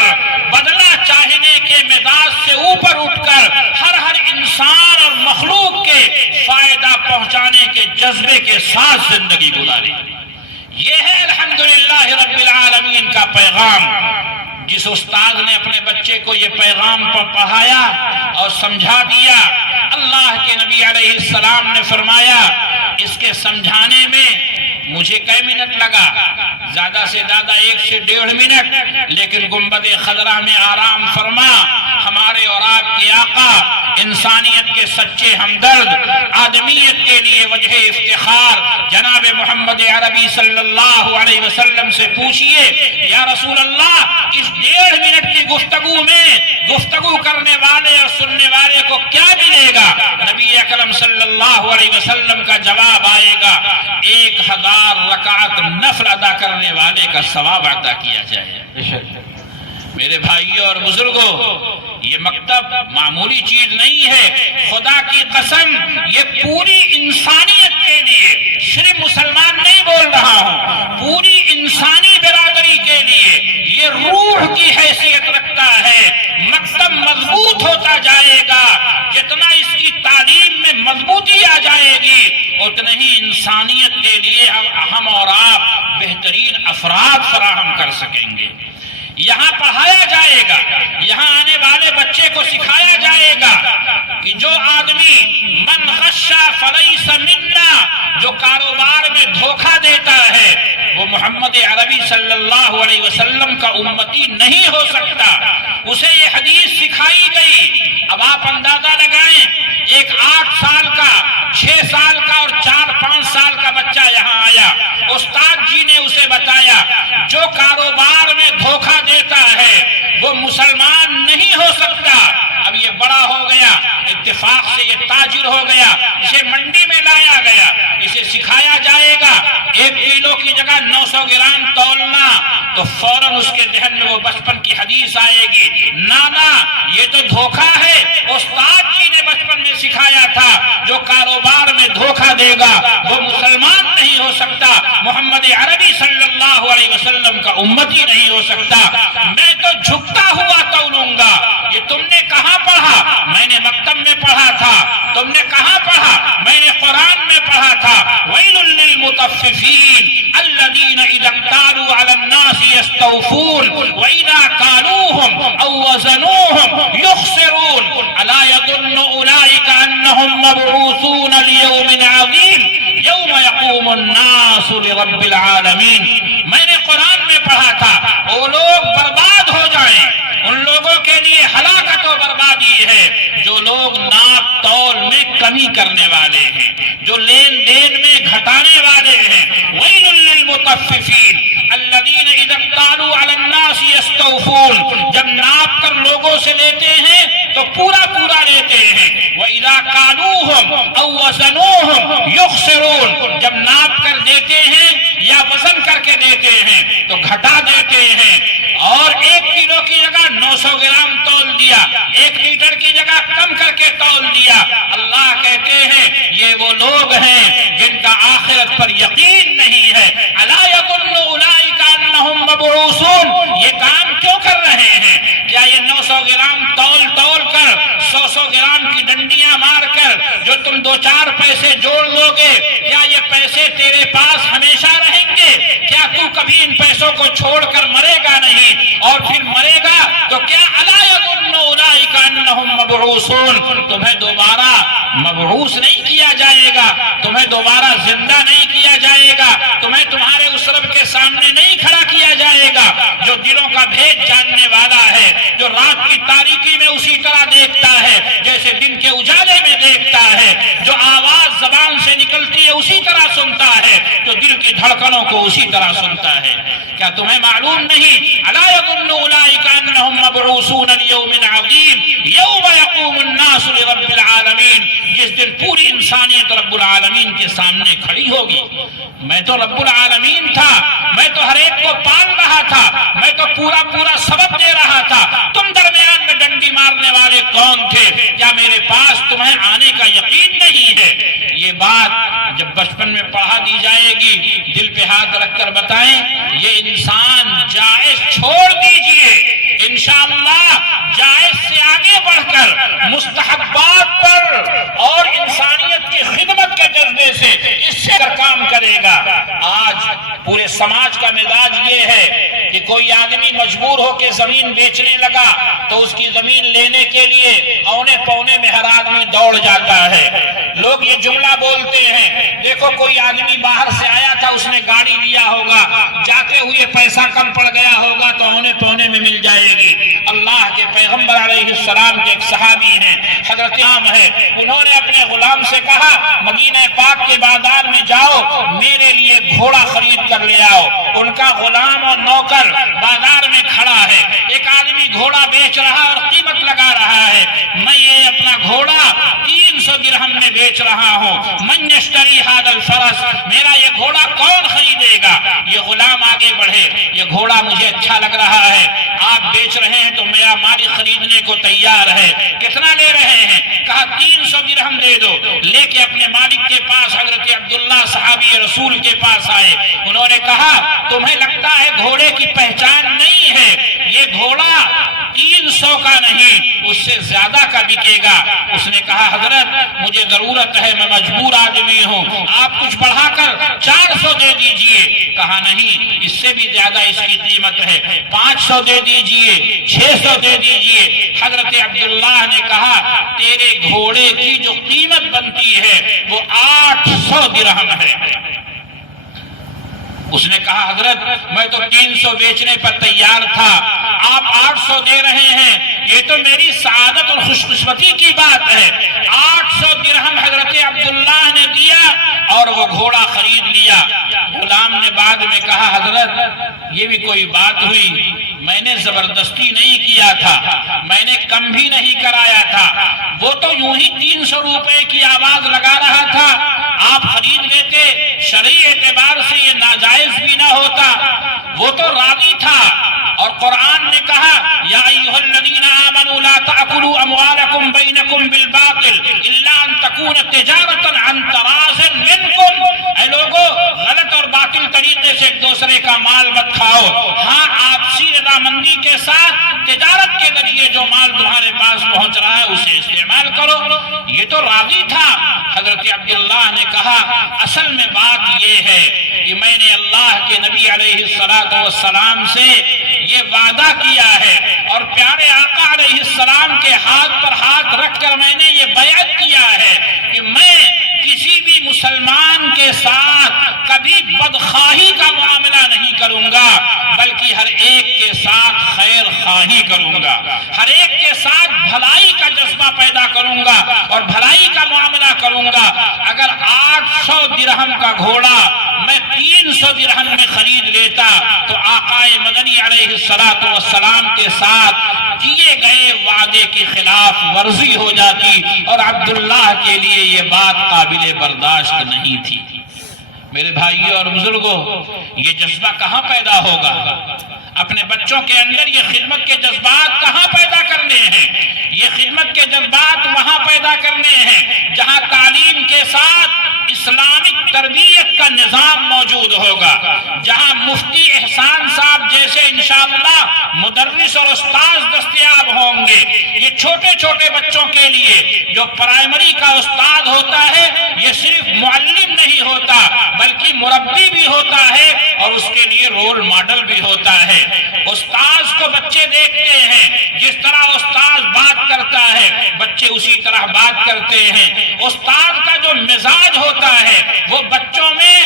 بدلہ چاہنے کے مزاج سے اوپر اٹھ کر ہر انسان اور مخلوق کے فائدہ پہنچانے کے جذبے کے ساتھ زندگی گزارے۔ یہ ہے الحمدللہ رب العالمین کا پیغام۔ جس استاد نے اپنے بچے کو یہ پیغام پڑھایا اور سمجھا دیا، اللہ کے نبی علیہ السلام نے فرمایا اس کے سمجھانے میں مجھے کئی منٹ لگا؟ زیادہ سے زیادہ 1 سے 1.5 منٹ، لیکن گنبد خضرا میں آرام فرما ہمارے اور آپ کے آقا، انسانیت کے سچے ہمدرد، آدمیت کے لیے وجہ افتخار جناب محمد عربی صلی اللہ علیہ وسلم سے پوچھئے یا رسول اللہ اس 1.5 منٹ کی گفتگو میں گفتگو کرنے والے اور سننے والے کو کیا ملے گا؟ نبی اکرم صلی اللہ علیہ وسلم کا جواب آئے گا 1000 رکعت نفل ادا کرنے والے کا ثواب عطا کیا جائے۔ میرے بھائیوں اور بزرگوں، یہ مکتب معمولی چیز نہیں ہے، خدا کی قسم یہ پوری انسانیت کے لیے، صرف مسلمان نہیں بول رہا ہوں، پوری انسانی برادری کے لیے یہ روح کی حیثیت رکھتا ہے۔ مکتب مضبوط ہوتا جائے گا، جتنا اس کی تعلیم میں مضبوطی آ جائے گی اتنا ہی انسانیت کے لیے ہم اور آپ بہترین افراد فراہم کر سکیں گے۔ یہاں پڑھایا جائے گا، یہاں آنے والے بچے کو سکھایا جائے گا کہ جو آدمی من غشا فلیس منا، جو کاروبار میں دھوکہ دیتا ہے وہ محمد عربی صلی اللہ علیہ وسلم کا امتی نہیں ہو سکتا۔ اسے یہ حدیث سکھائی گئی۔ اب آپ اندازہ لگائیں، ایک 8 سال کا، 6 سال کا اور 4-5 سال کا بچہ یہاں آیا، استاد جی نے اسے بتایا جو کاروبار میں دھوکہ دیتا ہے وہ مسلمان نہیں ہو سکتا۔ اب یہ بڑا ہو گیا، اتفاق سے یہ تاجر ہو گیا، اسے منڈی میں لایا گیا، اسے سکھایا جائے گا 1 کلو کی جگہ 900 گرام تولنا، تو فوراً اس کے ذہن میں وہ بچپن کی حدیث آئے گی، نانا یہ تو دھوکہ ہے، استاد جی نے بچپن میں سکھایا تھا جو کاروبار میں دھوکہ دے گا وہ مسلمان نہیں ہو سکتا، محمد عربی صلی اللہ علیہ وسلم کا امتی نہیں ہو سکتا۔ میں تو جھکتا ہوا تولوں گا۔ یہ تم نے کہاں پڑھا؟ میں نے مکتب میں پڑھا تھا۔ تم نے کہاں پڑھا؟ میں نے قرآن میں پڑھا تھا۔ ویل للمطففین الذین اذا اکتالوا علی الناس یستوفون واذا کالوهم او وزنوهم یخسرون الا یظن اولئک انهم مبعوثون لیوم عظیم یوم یقوم الناس لرب العالمین۔ میں نے قرآن میں پڑھا تھا وہ لوگ برباد ہو جائیں، ان لوگوں کے لیے ہلاکت و بربادی ہے جو لوگ ناپ تول میں کمی کرنے والے ہیں، جو لین دین میں گھٹانے والے ہیں۔ ویل للمطففین الذین اذا اکتالوا علی الناس یستوفون، جب ناپ کر لوگوں سے لیتے ہیں تو پورا پورا لیتے ہیں۔ وَإِذَا كَالُوهُمْ أَوْ وَزَنُوهُمْ يُخْسِرُونَ، جب ناپ کر دیتے ہیں یا وزن کر کے دیتے ہیں تو گھٹا دیتے ہیں، اور 1 کلو کی جگہ 900 گرام تول دیا، 1 لیٹر کی جگہ کم کر کے تول دیا۔ اللہ کہتے ہیں یہ وہ لوگ ہیں جن کا آخرت پر یقین نہیں ہے۔ الا یظن اولئک انہم مبعوثون، یہ کام کیوں کر رہے ہیں؟ کیا یہ 900 گرام تول کر 100 گرام کی ڈنڈیاں مار کر جو تم 2-4 پیسے جوڑ لو گے، کیا یہ پیسے تیرے پاس ہمیشہ رہیں گے؟ کیا تو کبھی ان پیسوں کو چھوڑ کر مرے گا نہیں؟ اور پھر مرے گا تو کیا الا یظن اولئک انہم مبعوثون، تمہیں دوبارہ مبعوث نہیں کیا جائے گا، تمہیں دوبارہ زندہ نہیں کیا جائے گا، تمہیں تمہارے اس رب کے سامنے نہیں کھڑا کیا جائے گا جو دلوں کا بھید جاننے والا ہے، جو رات کی تاریکی میں اسی طرح دیکھتا ہے جیسے دن کے اجالے میں دیکھتا ہے، جو آواز زبان سے نکلتی ہے اسی طرح سنتا ہے، جو دل کی دھڑکنوں کو اسی طرح سنتا ہے۔ کیا تمہیں معلوم نہیں؟ الا یظن اولئک انہم مبعوثون لیوم عظیم یوم یقوم الناس لرب العالمین، جس دن پوری انسانیت رب العالمین کے سامنے کھڑی ہوگی۔ میں تو رب العالمین تھا، میں تو ہر ایک کو پال رہا تھا، میں تو پورا سبب دے رہا تھا، تم درمیان میں ڈنڈی مارنے والے کون تھے؟ کیا میرے پاس تمہیں آنے کا یقین نہیں ہے؟ یہ بات جب بچپن میں پڑھا دی جائے گی، دل پہ ہاتھ رکھ کر بتائیں، یہ انسان جائز چھوڑ دیجئے، انشاءاللہ جائز سے آگے بڑھ کر مستحبات پر اور انسانیت کی خدمت کے جذبے سے اس سے کام کرے گا۔ آج پورے سماج کا مزاج یہ ہے کہ کوئی آدمی مجبور ہو کے زمین بیچنے لگا تو اس کی زمین لینے کے لیے اونے پونے میں ہر آدمی دوڑ جاتا ہے۔ لوگ یہ جملہ بولتے ہیں، دیکھو کوئی آدمی باہر سے آیا تھا، اس نے گاڑی لیا ہوگا، جاتے ہوئے پیسہ کم پڑ گیا ہوگا تو اونے پونے میں مل جائے گی۔ اللہ کے پیغمبر علیہ السلام کے ایک صحابی ہیں، حضرت عام ہے، انہوں نے اپنے غلام سے کہا مدینہ پاک کے بازار میں جاؤ، میرے لیے گھوڑا خرید کر لے آؤ۔ ان کا غلام اور نوکر بازار میں کھڑا ہے، ایک آدمی گھوڑا بیچ رہا اور قیمت لگا رہا ہے، میں یہ اپنا گھوڑا 3 300 درہم میں بیچ رہا ہوں، من یشتری ھذا الفرس، میرا یہ گھوڑا کون خریدے گا؟ یہ غلام آگے بڑھے، یہ گھوڑا مجھے اچھا لگ رہا ہے، آپ بیچ رہے ہیں تو میرا مالک خریدنے کو تیار ہے، کتنا لے رہے ہیں؟ کہا 300 درہم دے دو۔ لے کے اپنے مالک کے پاس حضرت عبداللہ صحابی رسول کے پاس آئے، انہوں نے کہا تمہیں لگتا ہے گھوڑے کی پہچان نہیں ہے، یہ گھوڑا 300 کا نہیں اس سے زیادہ کا بکے گا۔ اس نے کہا حضرت مجھے ضرورت ہے، میں مجبور آدمی ہوں، آپ کچھ بڑھا کر 400 دے دیجئے۔ کہا نہیں، اس سے بھی زیادہ اس کی قیمت ہے، 500 دے دیجئے، 600 دے دیجئے۔ حضرت عبداللہ نے کہا تیرے گھوڑے کی جو قیمت بنتی ہے وہ 800 درہم ہے۔ اس نے کہا حضرت میں تو 300 بیچنے پر تیار تھا، آپ 800 دے رہے ہیں، یہ تو میری سعادت اور خوش قسمتی کی بات ہے۔ 800 درہم حضرت عبداللہ نے دیا اور وہ گھوڑا خرید لیا۔ غلام نے بعد میں کہا حضرت یہ بھی کوئی بات ہوئی، میں نے زبردستی نہیں کیا تھا، میں نے کم بھی نہیں کرایا تھا، وہ تو یوں ہی 300 روپے کی آواز لگا رہا تھا، آپ خرید لیتے، شرعی اعتبار سے یہ ناجائز بھی نہ ہوتا، وہ تو راضی تھا۔ اور قرآن نے کہا یا ایھا الذین آمنوا لا تأکلوا اموالکم بینکم بالباطل الا ان تکون تجارۃ عن تراض منکم، اے لوگو غلط اور باطل طریقے سے ایک دوسرے کا مال مت کھاؤ، ہاں آپسی رضامندی کے ساتھ تجارت کے ذریعے جو مال تمہارے پاس پہنچ رہا ہے اسے استعمال کرو۔ یہ تو راضی تھا۔ حضرت عبداللہ نے کہا اصل میں بات یہ ہے کہ میں نے اللہ کے نبی علیہ السلام سے یہ وعدہ کیا ہے اور پیارے آقا علیہ السلام کے ہاتھ پر ہاتھ رکھ کر میں نے یہ بیعت کیا ہے کہ میں کسی بھی مسلمان کے ساتھ کبھی بدخواہی کا معاملہ نہیں کروں گا، بلکہ ہر ایک کے ساتھ خیر خواہی کروں گا، ہر ایک کے ساتھ بھلائی کا جذبہ پیدا کروں گا اور بھلائی کا معاملہ کروں گا۔ اگر 800 درہم کا گھوڑا میں 300 درہم میں خرید لیتا تو آقا مدنی علیہ السلام کے ساتھ کیے گئے وعدے کی خلاف ورزی ہو جاتی اور عبداللہ کے لیے یہ بات قابل برداشت نہیں تھی۔ میرے بھائیوں اور بزرگوں، یہ جذبہ کہاں پیدا ہوگا؟ اپنے بچوں کے اندر یہ خدمت کے جذبات کہاں پیدا کرنے ہیں؟ یہ خدمت کے جذبات وہاں پیدا کرنے ہیں جہاں تعلیم کے ساتھ اسلامک تربیت کا نظام موجود ہوگا، جہاں مفتی احسان صاحب جیسے انشاءاللہ مدرس اور استاذ دستیاب ہوں گے۔ یہ چھوٹے چھوٹے بچوں کے لیے جو پرائمری کا استاد ہوتا ہے یہ صرف معلم نہیں ہوتا بلکہ مربی بھی ہوتا ہے اور اس کے لیے رول ماڈل بھی ہوتا ہے۔ استاذ کو بچے دیکھتے ہیں، جس طرح استاذ بات کرتا ہے بچے اسی طرح بات کرتے ہیں۔ استاد کا جو مزاج ہوتا ہے وہ بچوں میں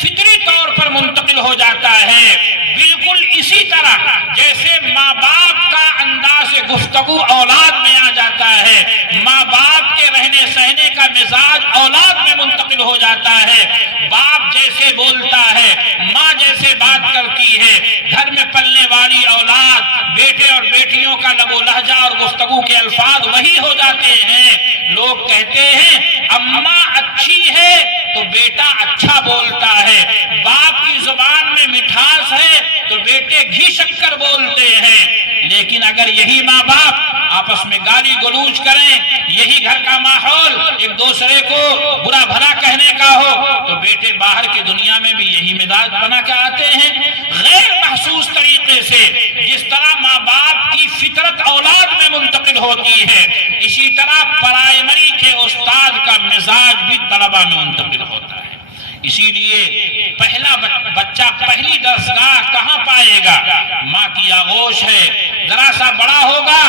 فطری طور پر منتقل ہو جاتا ہے، بالکل اسی طرح جیسے ماں باپ کا انداز گفتگو اولاد میں آ جاتا ہے، ماں باپ کے رہنے سہنے کا مزاج اولاد میں منتقل ہو جاتا ہے۔ باپ جیسے بولتا ہے، ماں جیسے بات کرتی ہے، گھر میں پلنے والی اولاد، بیٹے اور بیٹیوں کا لب و لہجہ اور گفتگو کے الفاظ وہی ہو جاتے ہیں۔ لوگ کہتے ہیں اماں اچھی ہے تو بیٹا اچھا بولتا ہے، باپ کی زبان میں مٹھاس ہے تو بیٹے گھی شکر بولتے ہیں۔ لیکن اگر یہی ماں باپ آپس میں گالی گلوچ کریں، یہی گھر کا ماحول ایک دوسرے کو برا بھلا کہنے کا ہو تو بیٹے باہر کی دنیا میں بھی یہی مزاج بنا کے آتے ہیں۔ غیر محسوس طریقے سے جس طرح ماں باپ کی فطرت اولاد میں منتقل ہوتی ہے، اسی طرح پرائمری کے استاد کا مزاج بھی طلبہ میں منتقل ہوتا ہے۔ اسی لیے پہلا بچہ پہلی درسگاہ کہاں پائے گا؟ ماں کی آغوش ہے، ذرا سا بڑا ہوگا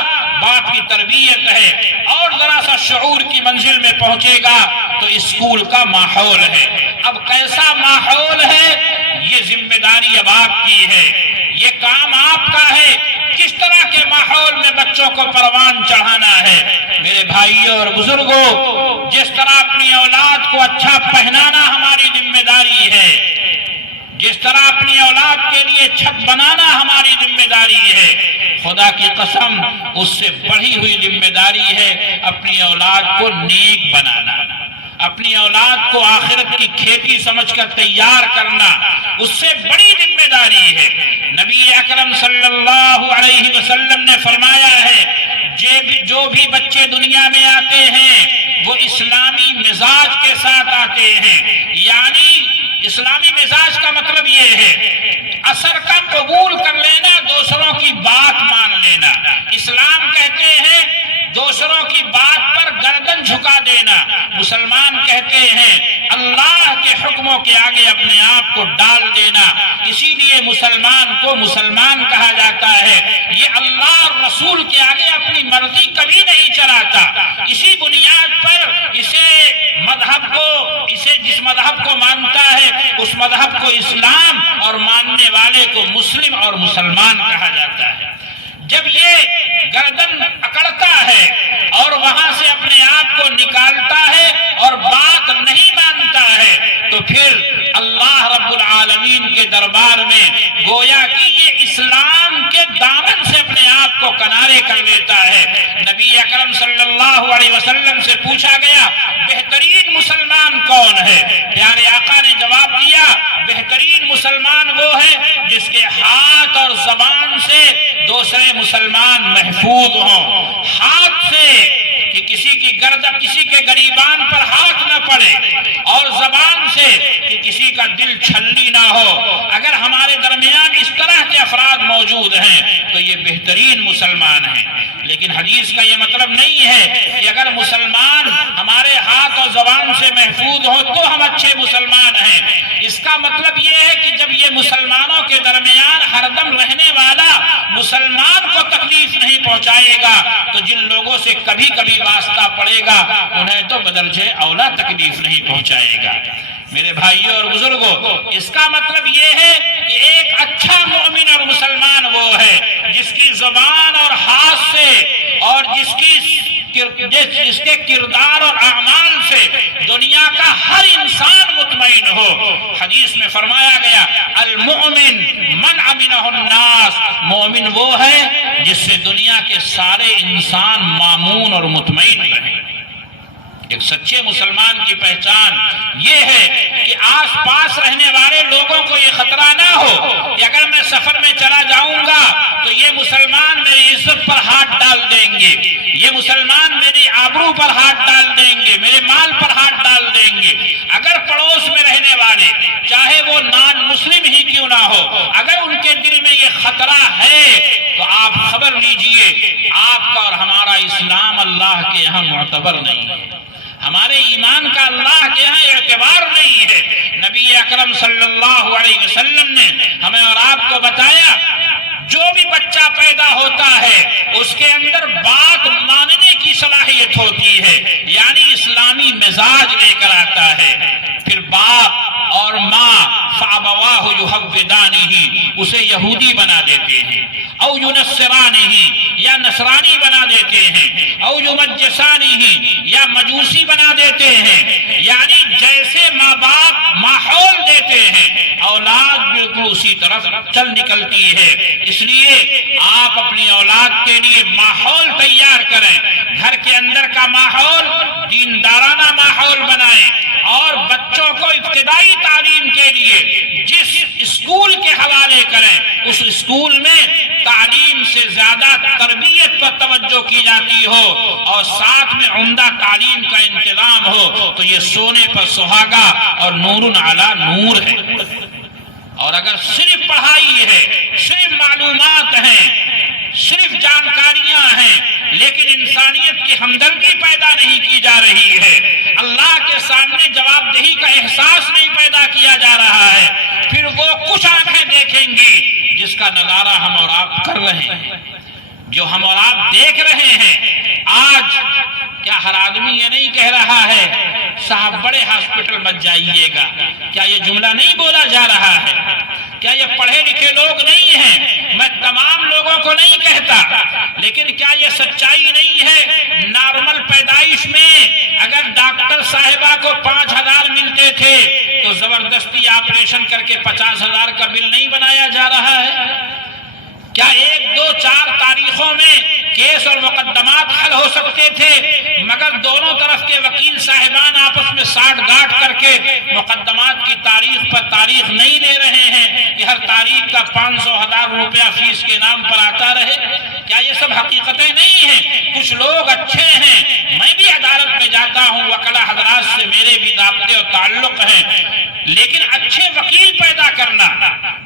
باپ کی تربیت ہے، اور ذرا سا شعور کی منزل میں پہنچے گا تو اسکول کا ماحول ہے۔ اب کیسا ماحول ہے یہ ذمہ داری اب آپ کی ہے، یہ کام آپ کا ہے، کس طرح کے ماحول میں بچوں کو پروان چڑھانا ہے۔ میرے بھائیوں اور بزرگوں، جس طرح اپنی اولاد کو اچھا پہنانا ہماری ذمہ داری ہے، جس طرح اپنی اولاد کے لیے چھت بنانا ہماری ذمہ داری ہے، خدا کی قسم اس سے بڑھی ہوئی ذمہ داری ہے اپنی اولاد کو نیک بنانا، اپنی اولاد کو آخرت کی کھیتی سمجھ کر تیار کرنا، اس سے بڑی ذمہ داری ہے۔ نبی اکرم صلی اللہ علیہ وسلم نے فرمایا ہے جو بھی بچے دنیا میں آتے ہیں وہ اسلامی مزاج کے ساتھ آتے ہیں، یعنی اسلامی مزاج کا مطلب یہ ہے اثر کا قبول کر لینا، دوسروں کی بات مان لینا۔ اسلام کہتے ہیں دوسروں کی بات پر گردن جھکا دینا، مسلمان کہتے ہیں اللہ کے حکموں کے آگے اپنے آپ کو ڈال دینا، اسی لیے مسلمان کو مسلمان کہا جاتا ہے۔ یہ اللہ اور رسول کے آگے اپنی مرضی کبھی نہیں چلاتا، اسی بنیاد پر اسے جس مذہب کو مانتا ہے اس مذہب کو اسلام اور ماننے والے کو مسلم اور مسلمان کہا جاتا ہے۔ جب یہ گردن اکڑتا ہے اور وہاں سے اپنے آپ کو نکالتا ہے اور بات نہیں مانتا ہے تو پھر اللہ رب العالمین کے دربار میں گویا کہ یہ اسلام کے دامن سے اپنے آپ کو کنارے کر لیتا ہے۔ نبی اکرم صلی اللہ علیہ وسلم سے پوچھا گیا بہترین مسلمان کون ہے؟ پیارے آقا نے جواب دیا بہترین مسلمان وہ ہے جس کے ہاتھ اور زبان سے دوسرے مسلمان محفوظ ہوں، ہاتھ سے کہ کسی کی گردن کسی کے گریبان پر ہاتھ نہ پڑے، اور زبان سے کہ کسی کا دل چھلنی نہ ہو۔ اگر ہمارے درمیان اس طرح کے افراد موجود ہیں تو یہ بہترین مسلمان ہیں۔ لیکن حدیث کا یہ مطلب نہیں ہے کہ اگر مسلمان ہمارے ہاتھ اور زبان سے محفوظ ہو تو ہم اچھے مسلمان ہیں۔ اس کا مطلب یہ ہے کہ جب یہ مسلمانوں کے درمیان ہر دم رہنے والا مسلمان کو تکلیف نہیں پہنچائے گا تو جن لوگوں سے کبھی کبھی واسطہ پڑے گا انہیں تو بدرجہ اولا تکلیف نہیں پہنچائے گا۔ میرے بھائیوں اور بزرگوں، اس کا مطلب یہ ہے کہ ایک اچھا مومن اور مسلمان وہ ہے جس کی زبان اور ہاتھ سے اور جس کے کردار اور اعمال سے دنیا کا ہر انسان مطمئن ہو۔ حدیث میں فرمایا گیا المؤمن من امنہ الناس، مومن وہ ہے جس سے دنیا کے سارے انسان مامون اور مطمئن رہیں۔ ایک سچے مسلمان کی پہچان یہ ہے کہ آس پاس رہنے والے لوگوں کو یہ خطرہ نہ ہو کہ اگر میں سفر میں چلا جاؤں گا تو یہ مسلمان میری عزت پر ہاتھ ڈال دیں گے، یہ مسلمان میری آبرو پر ہاتھ ڈال دیں گے، میرے مال پر ہاتھ ڈال دیں گے۔ اگر پڑوس میں رہنے والے چاہے وہ نان مسلم ہی کیوں نہ ہو، اگر ان کے دل میں یہ خطرہ ہے تو آپ خبر لیجئے آپ کا اور ہمارا اسلام اللہ کے یہاں معتبر نہیں ہے، ہمارے ایمان کا اللہ کے ہاں اعتبار نہیں ہے۔ نبی اکرم صلی اللہ علیہ وسلم نے ہمیں اور آپ کو بتایا جو بھی بچہ پیدا ہوتا ہے اس کے اندر بات ماننے کی صلاحیت ہوتی ہے، یعنی اسلامی مزاج لے کر آتا ہے۔ پھر باپ اور ماں فَأَبَوَاهُ يُحَوِّدَانِهِ اسے یہودی بنا دیتے ہیں، او يُنَصِّرَانِهِ یا نصرانی بنا دیتے ہیں، او يُمَجِّسَانِهِ یا مجوسی بنا دیتے ہیں۔ یعنی جیسے ماں باپ ماحول دیتے ہیں اولاد بالکل اسی طرف چل نکلتی ہے۔ اس لیے آپ اپنی اولاد کے لیے ماحول تیار کریں، گھر کے اندر کا ماحول دیندارانہ ماحول بنائیں، اور بچوں کو ابتدائی تعلیم کے لیے جس اسکول کے حوالے کریں اس اسکول میں تعلیم سے زیادہ تربیت پر توجہ کی جاتی ہو اور ساتھ میں عمدہ تعلیم کا انتظام ہو تو یہ سونے پر سہاگا اور نور علی نور ہے۔ اور اگر صرف پڑھائی ہے، صرف معلومات ہیں، صرف جانکاریاں ہیں لیکن انسانیت کی ہمدردی پیدا نہیں کی جا رہی ہے، اللہ کے سامنے جواب دہی کا احساس نہیں پیدا کیا جا رہا ہے، پھر وہ کچھ آنکھیں دیکھیں گی جس کا نظارہ ہم اور آپ کر رہے ہیں، جو ہم اور آپ دیکھ رہے ہیں۔ آج کیا ہر آدمی یہ نہیں کہہ رہا ہے صاحب بڑے ہاسپٹل مت جائیے گا؟ کیا یہ جملہ نہیں بولا جا رہا ہے؟ کیا یہ پڑھے لکھے لوگ نہیں ہیں؟ میں تمام لوگوں کو نہیں کہتا، لیکن کیا یہ سچائی نہیں ہے؟ نارمل پیدائش میں اگر ڈاکٹر صاحبہ کو 5,000 ملتے تھے تو زبردستی آپریشن کر کے 50,000 کا بل نہیں بنایا جا رہا ہے؟ کیا 1 2 4 تاریخوں میں کیس اور مقدمات حل ہو سکتے تھے، مگر دونوں طرف کے وکیل صاحبان آپس میں ساٹھ گاٹھ کر کے مقدمات کی تاریخ پر تاریخ نہیں لے رہے ہیں کہ ہر تاریخ کا 500 1000 روپیہ فیس کے نام پر آتا رہے؟ کیا یہ سب حقیقتیں نہیں ہیں؟ کچھ لوگ اچھے ہیں، میں بھی عدالت میں جاتا ہوں، وکلا حضرات سے میرے بھی رابطے اور تعلق ہیں، لیکن اچھے وکیل پیدا کرنا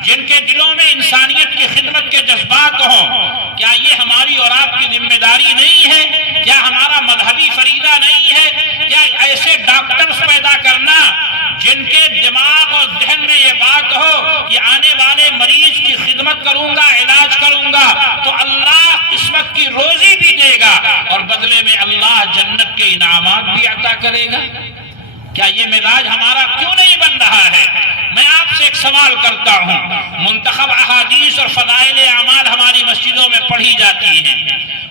جن کے دلوں میں انسانیت کی خدمت کے جذبات ہوں، کیا یہ ہماری اور آپ کی ذمہ داری نہیں ہے؟ کیا ہمارا مذہبی فریضہ نہیں ہے؟ کیا ایسے ڈاکٹرز پیدا کرنا جن کے دماغ اور ذہن میں یہ بات ہو کہ آنے والے مریض کی خدمت کروں گا، علاج کروں گا تو اللہ قسمت کی روزی بھی دے گا اور بدلے میں اللہ جنت کے انعامات بھی عطا کرے گا؟ کیا یہ مزاج ہمارا کیوں نہیں بن رہا ہے؟ میں آپ سے ایک سوال کرتا ہوں، منتخب احادیث اور فضائل اعمال ہماری مسجدوں میں پڑھی جاتی ہیں،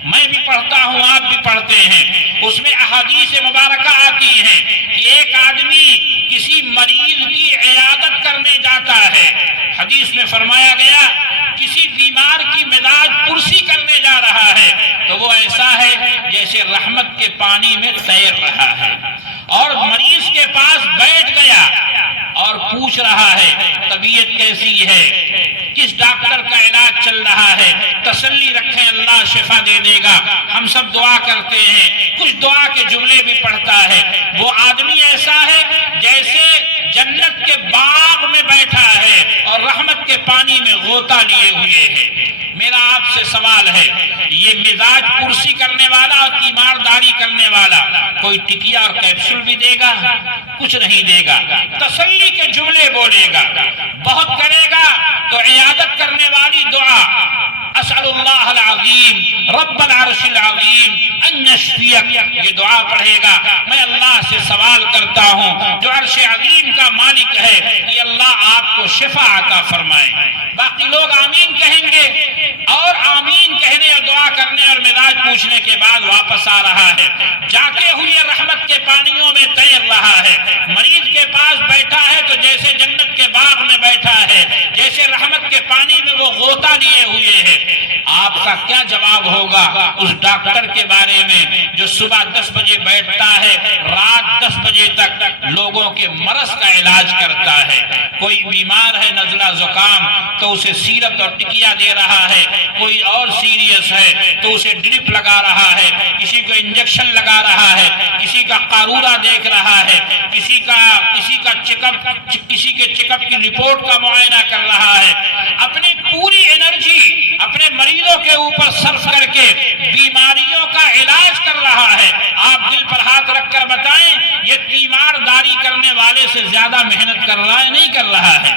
میں بھی پڑھتا ہوں، آپ بھی پڑھتے ہیں، اس میں احادیث مبارکہ آتی ہیں کہ ایک آدمی کسی مریض کی عیادت کرنے جاتا ہے، حدیث میں فرمایا گیا کسی بیمار کی مزاج پرسی کرنے جا رہا ہے تو وہ ایسا ہے جیسے رحمت کے پانی میں تیر رہا ہے، اور مریض کے پاس بیٹھ گیا اور پوچھ رہا ہے طبیعت کیسی ہے، کس ڈاکٹر کا علاج چل رہا ہے، تسلی رکھیں اللہ شفا دے دے گا، ہم سب دعا کرتے ہیں، کچھ دعا کے جملے بھی پڑھتا ہے، وہ آدمی ایسا ہے جیسے جنت کے باغ میں بیٹھا ہے اور رحمت کے پانی میں غوطہ لیے ہوئے ہے۔ میرا آپ سے سوال ہے، یہ مزاج پرسی کرنے والا اور تیمارداری کرنے والا کوئی ٹکیا اور کیپسول بھی دے گا؟ کچھ نہیں دے گا، تسلی کے جملے بولے گا، بہت کرے گا تو عیادت کرنے والی دعا اسأل اللہ العظیم رب العرش العظیم ان یشفیک، یہ دعا پڑھے گا، میں اللہ سے سوال کرتا ہوں جو عرش عظیم کا مالک ہے کہ اللہ آپ کو شفا عطا فرمائے۔ باقی لوگ آمین کہیں گے، اور آمین کہنے اور دعا کرنے اور مزاج پوچھنے کے بعد واپس آ رہا ہے، جاتے ہوئے رحمت کے پانیوں میں تیر رہا ہے، مریض کے پاس بیٹھا ہے تو جیسے جنت کے باغ میں بیٹھا ہے، جیسے رحمت کے پانی میں وہ غوطہ لیے ہوئے ہے۔ آپ کا کیا جواب ہوگا اس ڈاکٹر کے بارے میں جو صبح 10 بجے بیٹھتا ہے، رات 10 بجے تک لوگوں کے مرض کا علاج کرتا ہے؟ کوئی بیمار ہے نزلہ زکام تو اسے سیرپ اور ٹکیا دے رہا ہے، کوئی اور سیریس ہے تو اسے ڈرپ لگا رہا ہے، کسی کو انجیکشن لگا رہا ہے، کسی کا قارورہ دیکھ رہا ہے، کسی کے چیک اپ کی رپورٹ کا معائنہ کر رہا ہے، اپنی پوری انرجی اپنے مریضوں کے اوپر صرف کر کے بیماریوں کا علاج کر رہا ہے۔ آپ دل پر ہاتھ رکھ کر بتائیں یہ تیمارداری کرنے والے سے زیادہ محنت کر رہا ہے؟ نہیں کر رہا ہے۔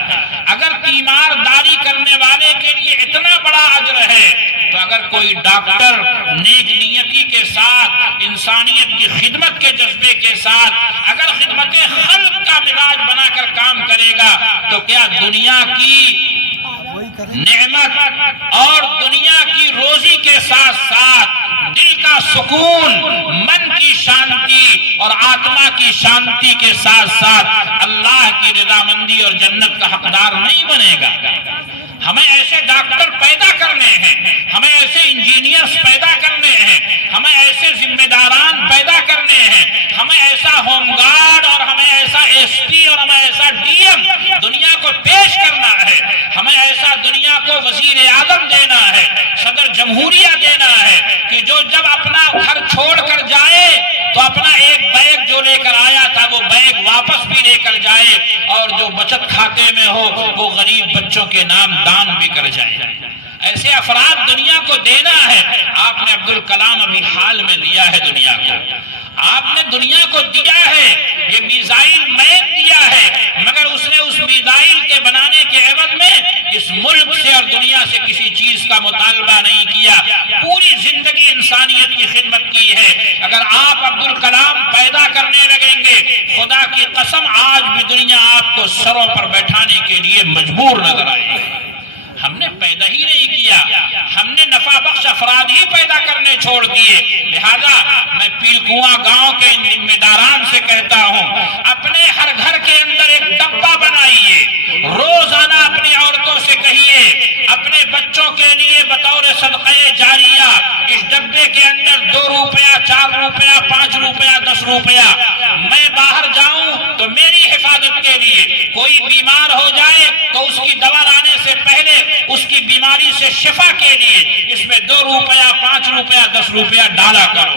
اگر تیمارداری کرنے والے کے لیے اتنا بڑا اجر ہے تو اگر کوئی ڈاکٹر نیک نیتی کے ساتھ، انسانیت کی خدمت کے جذبے کے ساتھ اگر خدمت خلق کا مزاج بنا کر کام کرے گا تو کیا دنیا کی نعمت اور دنیا کی روزی کے ساتھ ساتھ دل کا سکون، من کی شانتی اور آتما کی شانتی کے ساتھ ساتھ اللہ کی رضامندی اور جنت کا حقدار نہیں بنے گا؟ ہمیں ایسے ڈاکٹر پیدا کرنے ہیں، ہمیں ایسے انجینئرز پیدا کرنے ہیں، ہمیں ایسے ذمہ داران پیدا کرنے ہیں، ہمیں ایسا ہوم گارڈ اور ہمیں ایسا ایس پی اور ہمیں ایسا ڈی ایم دنیا کو پیش کرنا ہے، ہمیں ایسا دنیا کو وزیر اعظم دینا ہے، صدر جمہوریہ دینا ہے کہ جو جب اپنا گھر چھوڑ کر جائے تو اپنا ایک بیگ جو لے کر آیا تھا وہ بیگ واپس بھی لے کر جائے، اور جو بچت کھاتے میں ہو وہ غریب بچوں کے نام دان بھی کر جائے۔ ایسے افراد دنیا کو دینا ہے۔ آپ نے عبدالکلام ابھی حال میں دیا ہے دنیا کو، آپ نے دنیا کو دیا ہے، یہ میزائل مین دیا ہے، مگر اس نے اس میزائل کے بنانے کے عوض میں اس ملک سے اور دنیا سے کسی چیز کا مطالبہ نہیں کیا، پوری زندگی انسانیت کی خدمت کی ہے۔ اگر آپ عبدالکلام پیدا کرنے لگیں گے، خدا کی قسم آج بھی دنیا آپ کو سروں پر بیٹھانے کے لیے مجبور نظر آئے گی۔ ہم نے پیدا ہی نہیں کیا، ہم نے نفع بخش افراد ہی پیدا کرنے چھوڑ دیے۔ لہذا میں پیل کنواں گاؤں کے ان ذمہ داران سے کہتا ہوں اپنے ہر گھر کے اندر ایک ڈبہ بنائیے، روزانہ اپنی عورتوں سے کہیے بچوں کے لیے بطور صدقہ جاریہ اس ڈبے کے اندر 2 روپیہ 4 روپیہ 5 روپیہ 10 روپیہ، میں باہر جاؤں تو میری حفاظت کے لیے، کوئی بیمار ہو جائے تو اس کی دوا لانے سے پہلے اس کی بیماری سے شفا کے لیے اس میں 2 روپیہ 5 روپیہ 10 روپیہ ڈالا کرو۔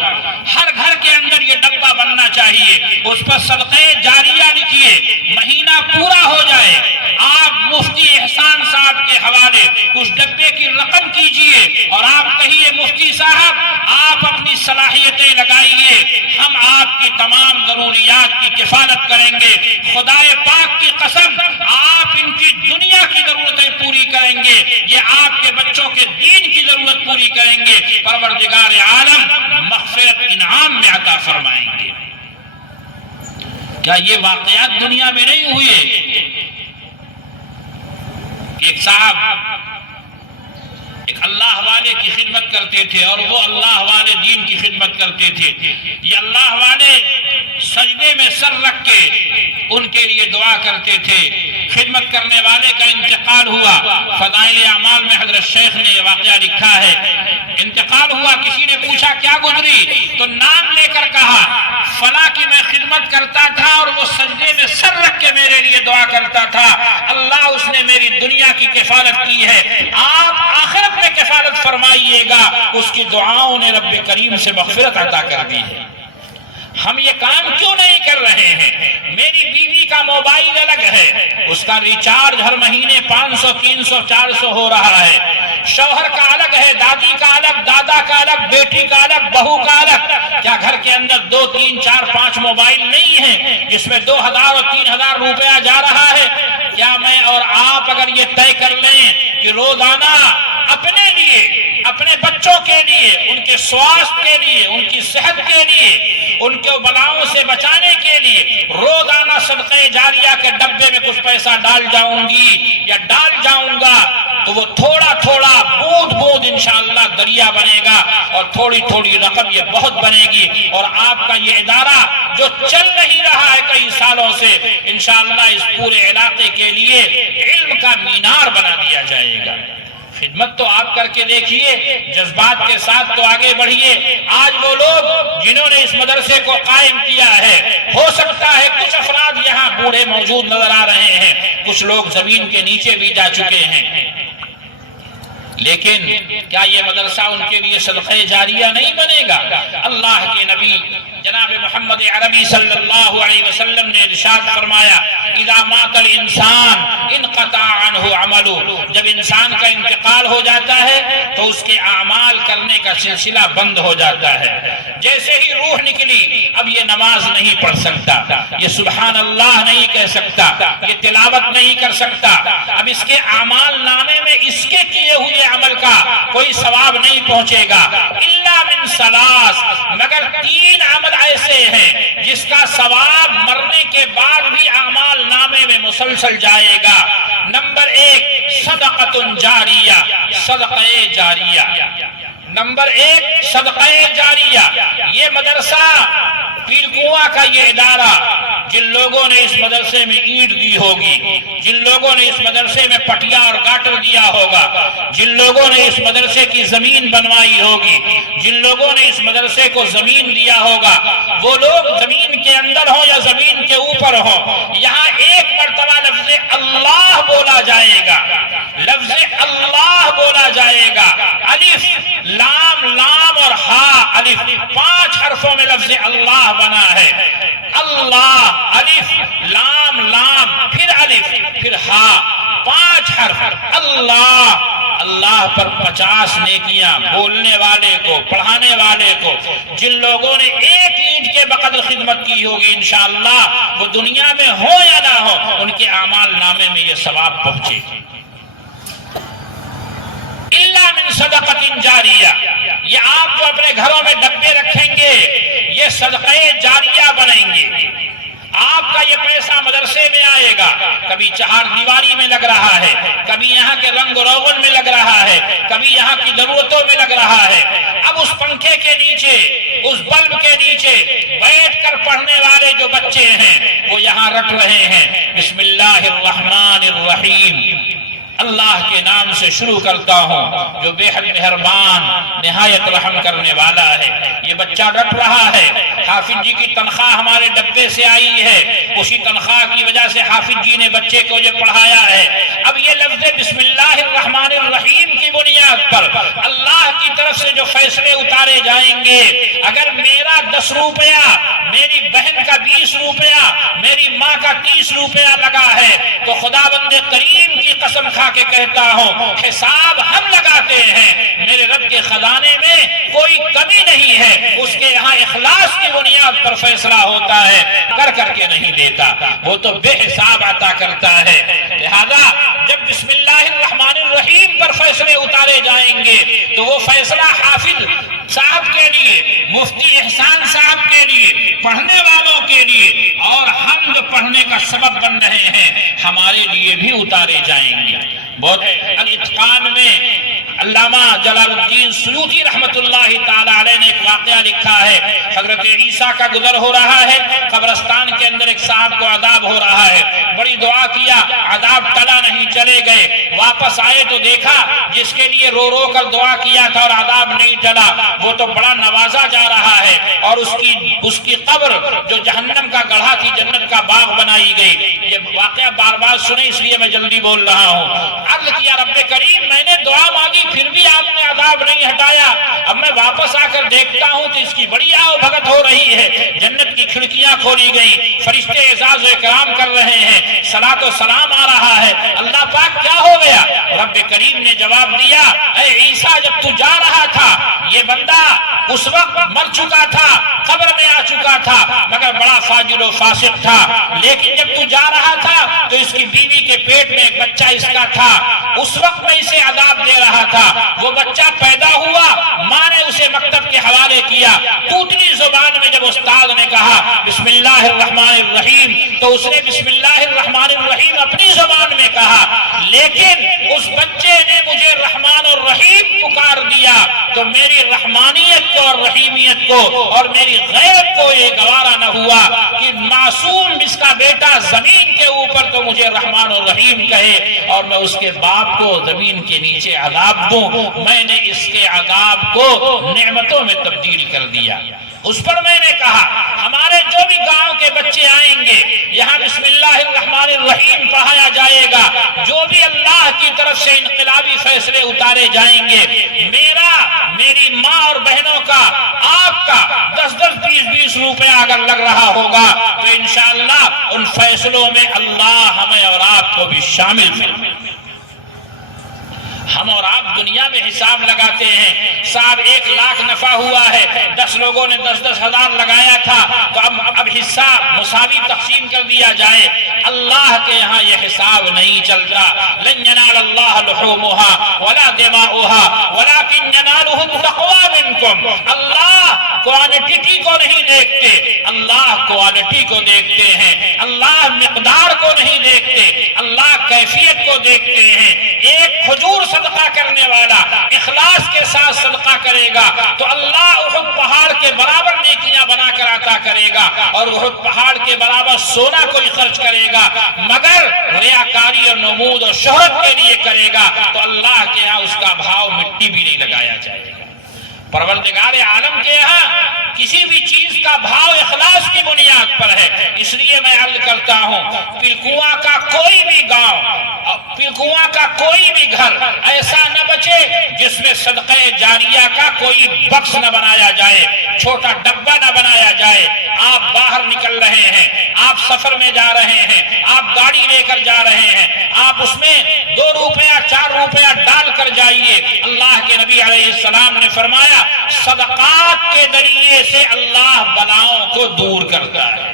ہر گھر کے اندر یہ ڈبہ بننا چاہیے، اس پر صدقہ جاریہ لکھیے، مہینہ پورا ہو جائے آپ مفتی احسان صاحب کے حوالے اس ڈبے کی رقم کیجئے اور آپ کہیے مفتی صاحب آپ اپنی صلاحیتیں لگائیے، ہم آپ کی تمام ضروریات کی کفالت کریں گے، خدائے پاک کی قسم آپ ان کی دنیا کی ضرورتیں پوری کریں گے، یہ آپ کے بچوں کے دین کی ضرورت پوری کریں گے، پروردگار عالم مغفرت انعام میں عطا فرمائیں گے۔ کیا یہ واقعات دنیا میں نہیں ہوئے؟ ایک صاحب ایک اللہ والے کی خدمت کرتے تھے اور وہ اللہ والے دین کی خدمت کرتے تھے، یہ اللہ والے سجدے میں سر رکھ کے ان کے لیے دعا کرتے تھے۔ خدمت کرنے والے کا انتقال ہوا، فضائل اعمال میں حضرت شیخ نے یہ واقعہ لکھا ہے، انتقال ہوا، کسی نے پوچھا کیا گزری تو نام لے کر کہا فلاں کی میں خدمت کرتا تھا اور وہ سجدے میں سر رکھ کے میرے لیے دعا کرتا تھا، اللہ اس نے میری دنیا کی کفالت کی ہے، آپ آخرت میں کفالت فرمائیے گا، اس کی دعاؤں نے رب کریم سے مغفرت عطا کر دی ہے۔ ہم یہ کام کیوں نہیں کر رہے ہیں؟ میری بیوی کا موبائل الگ ہے، اس کا ریچارج ہر مہینے 500 300 400 ہو رہا ہے، شوہر کا الگ ہے، دادی کا الگ، دادا کا الگ، بیٹی کا الگ، بہو کا الگ، کیا گھر کے اندر 2 3 4 5 موبائل نہیں ہیں جس میں 2000 اور 3000 روپیہ جا رہا ہے؟ کیا میں اور آپ اگر یہ طے کر لیں کہ روزانہ اپنے لیے، اپنے بچوں کے لیے، ان کے سواستھ کے لیے، ان کی صحت کے لیے، ان کو بلاؤں سے بچانے کے لیے روزانہ صدقہ جاریہ کے ڈبے میں کچھ پیسہ ڈال جاؤں گی یا ڈال جاؤں گا تو وہ تھوڑا تھوڑا بوند بوند انشاءاللہ دریا بنے گا اور تھوڑی تھوڑی رقم یہ بہت بنے گی، اور آپ کا یہ ادارہ جو چل نہیں رہا ہے کئی سالوں سے انشاءاللہ اس پورے علاقے کے لیے علم کا مینار بنا دیا جائے گا۔ خدمت تو آپ کر کے دیکھیے، جذبات کے ساتھ تو آگے بڑھیے۔ آج وہ لوگ جنہوں نے اس مدرسے کو قائم کیا ہے، ہو سکتا ہے کچھ افراد یہاں بوڑھے موجود نظر آ رہے ہیں، کچھ لوگ زمین کے نیچے بھی جا چکے ہیں، لیکن کیا یہ مدرسہ ان کے لیے صدقہ جاریہ نہیں بنے گا؟ اللہ کے نبی جناب محمد عربی صلی اللہ علیہ وسلم نے ارشاد فرمایا اذا مات الانسان انقطع عنہ عملہ، جب انسان کا انتقال ہو جاتا ہے تو اس کے اعمال کرنے کا سلسلہ بند ہو جاتا ہے۔ جیسے ہی روح نکلی اب یہ نماز نہیں پڑھ سکتا، یہ سبحان اللہ نہیں کہہ سکتا، یہ تلاوت نہیں کر سکتا، اب اس کے اعمال نامے میں اس کے کیے ہوئے عمل کا کوئی ثواب نہیں پہنچے گا الا من ثلاث، مگر 3 عمل ایسے ہیں جس کا ثواب مرنے کے بعد بھی اعمال نامے میں مسلسل جائے گا۔ نمبر 1 صدقۃ جاریہ، صدقہ جاریہ۔ نمبر 1 صدقہ جاریہ۔ یہ مدرسہ پیر کنواں کا یہ ادارہ، جن لوگوں نے اس مدرسے میں اینٹ دی ہوگی، جن لوگوں نے اس مدرسے میں پٹیا اور گاٹر دیا ہوگا، جن لوگوں نے اس مدرسے کی زمین بنوائی ہوگی، جن لوگوں نے اس مدرسے کو زمین دیا ہوگا، وہ لوگ زمین کے اندر ہوں یا زمین کے اوپر ہوں، یہاں ایک مرتبہ لفظ اللہ بولا جائے گا، لفظ اللہ بولا جائے گا، الف لام لام اور ہا الف، 5 حرفوں میں لفظ اللہ بنا ہے۔ اللہ الف لام لام پھر الف پھر ہا، 5 حرف اللہ۔ اللہ پر 50 نیکیاں، بولنے والے کو، پڑھانے والے کو، جن لوگوں نے ایک اینٹ کے بقدر خدمت کی ہوگی انشاءاللہ وہ دنیا میں ہو یا نہ ہو ان کے اعمال نامے میں یہ ثواب پہنچے گی۔ الا من صدقۃ جاریہ، یہ آپ جو اپنے گھروں میں ڈبے رکھیں گے یہ صدقہ جاریہ بنیں گے۔ آپ کا یہ پیسہ مدرسے میں آئے گا، کبھی چہار دیواری میں لگ رہا ہے، کبھی یہاں کے رنگ روغن میں لگ رہا ہے، کبھی یہاں کی ضرورتوں میں لگ رہا ہے۔ اب اس پنکھے کے نیچے، اس بلب کے نیچے بیٹھ کر پڑھنے والے جو بچے ہیں وہ یہاں رکھ رہے ہیں بسم اللہ الرحمن الرحیم اللہ کے نام سے شروع کرتا ہوں جو بے حد مہربان نہایت رحم کرنے والا ہے۔ یہ بچہ ڈٹ رہا ہے، حافظ جی کی تنخواہ ہمارے ڈبے سے آئی ہے، اسی تنخواہ کی وجہ سے حافظ جی نے بچے کو یہ پڑھایا ہے۔ اب یہ لفظ بسم اللہ الرحمن الرحیم کی بنیاد پر اللہ کی طرف سے جو فیصلے اتارے جائیں گے، اگر میرا 10 روپیہ، میری بہن کا 20 روپیہ، میری ماں کا 30 روپیہ لگا ہے تو خدا بند کریم کی قسم کھا کے کہتا ہوں حساب ہم لگاتے ہیں، میرے رب کے خزانے میں کوئی کمی نہیں ہے، اس کے یہاں اخلاص کی بنیاد پر فیصلہ ہوتا ہے، کر کے نہیں دیتا، وہ تو بے حساب عطا کرتا ہے۔ لہذا جب بسم اللہ الرحمن الرحیم پر فیصلے اتارے جائیں گے تو وہ فیصلہ حافظ صاحب کے لیے، مفتی احسان صاحب کے لیے، پڑھنے والوں کے لیے اور ہم جو پڑھنے کا سبب بن رہے ہیں ہمارے لیے بھی اتارے جائیں گے۔ بہت الاتقان میں علامہ جلال الدین سیوطی رحمت اللہ تعالی علیہ نے ایک واقعہ لکھا ہے، حضرت عیسیٰ کا گزر ہو رہا ہے، قبرستان کے اندر ایک صاحب کو عذاب ہو رہا ہے، بڑی دعا کیا، عذاب ٹلا نہیں، چلے گئے، واپس آئے تو دیکھا جس کے لیے رو رو کر دعا کیا تھا اور عذاب نہیں ٹلا وہ تو بڑا نوازا جا رہا ہے، اور اس کی قبر جو جہنم کا گڑھا تھی جنت کا باغ بنائی گئی۔ یہ واقعہ بار بار سنے اس لیے میں جلدی بول رہا ہوں۔ عرض کیا رب کریم میں نے دعا مانگی پھر بھی آپ نے عذاب نہیں ہٹایا، اب میں واپس آ کر دیکھتا ہوں تو اس کی بڑی آؤ بھگت ہو رہی ہے، جنت کی کھڑکیاں کھولی گئی، فرشتے اعزاز و اکرام کر رہے ہیں، صلاۃ و سلام آ رہا ہے، اللہ پاک کیا ہو گیا؟ رب کریم نے جواب دیا اے عیسیٰ جب تو جا رہا تھا یہ بندہ اس وقت مر چکا تھا، قبر میں آ چکا تھا، مگر بڑا فاجر و فاسق تھا، لیکن جب تو جا رہا تھا تو اس کی بیوی کے پیٹ میں ایک بچہ اس کا تھا، اس وقت میں اسے عذاب دے رہا تھا، وہ بچہ پیدا ہوا، ماں نے اسے مکتب کے حوالے کیا، توتلی زبان میں جب استاد نے کہا بسم اللہ الرحمن الرحیم تو اس نے بسم اللہ الرحمن الرحیم اپنی زبان میں کہا، لیکن اس بچے نے مجھے رحمان اور رحیم پکار دیا تو میری رحمانیت کو اور رحیمیت کو اور میری غیرت کو یہ گوارا نہ ہوا کہ معصوم اس کا بیٹا زمین کے اوپر تو مجھے رحمان اور رحیم کہے اور میں اس کے باپ کو زمین کے نیچے عذاب دوں، میں نے اس کے عذاب کو نعمتوں میں تبدیل کر دیا۔ اس پر میں نے کہا ہمارے جو بھی گاؤں کے بچے آئیں گے یہاں بسم اللہ الرحمن الرحیم پڑھایا جائے گا، جو بھی اللہ کی طرف سے انقلابی فیصلے اتارے جائیں گے، میری ماں اور بہنوں کا، آپ کا 10-10 20-20 روپیہ اگر لگ رہا ہوگا تو انشاءاللہ ان فیصلوں میں اللہ ہمیں اور آپ کو بھی شامل فرمائے۔ ہم اور آپ دنیا میں حساب لگاتے ہیں، صاحب 1 لاکھ نفع ہوا ہے، 10 لوگوں نے 10-10 ہزار لگایا تھا تو اب حصہ مساوی تقسیم کر دیا جائے۔ اللہ کے یہاں یہ حساب نہیں چلتا۔ لن ینال اللہ لحومها ولا دماؤها ولكن يناله التقوى منكم۔ اللہ کوانٹٹی کو نہیں دیکھتے، اللہ کوالٹی کو دیکھتے ہیں، اللہ مقدار کو نہیں دیکھتے، اللہ کیفیت کو دیکھتے ہیں۔ ایک کھجور صدقہ کرنے والا اخلاص کے ساتھ صدقہ کرے گا تو اللہ احد پہاڑ کے برابر نیکیاں بنا کر عطا کرے گا، اور احد پہاڑ کے برابر سونا کوئی خرچ کرے گا مگر ریاکاری اور نمود اور شہرت کے لیے کرے گا تو اللہ کے یہاں اس کا بھاؤ مٹی بھی نہیں لگایا جائے گا۔ پروردگار عالم کے یہاں کسی بھی چیز کا بھاؤ اخلاص کی بنیاد پر ہے۔ اس لیے میں عرض کرتا ہوں پلکواں کا کوئی بھی گاؤں، پلکواں کا کوئی بھی گھر ایسا نہ بچے جس میں صدقہ جاریہ کا کوئی بکس نہ بنایا جائے، چھوٹا ڈبہ نہ بنایا جائے۔ آپ باہر نکل رہے ہیں، آپ سفر میں جا رہے ہیں، آپ گاڑی لے کر جا رہے ہیں، آپ اس میں 2 روپیہ 4 روپیہ ڈال کر جائیے۔ اللہ کے نبی علیہ السلام نے فرمایا صدقات کے ذریعے سے اللہ بلاؤں کو دور کرتا ہے،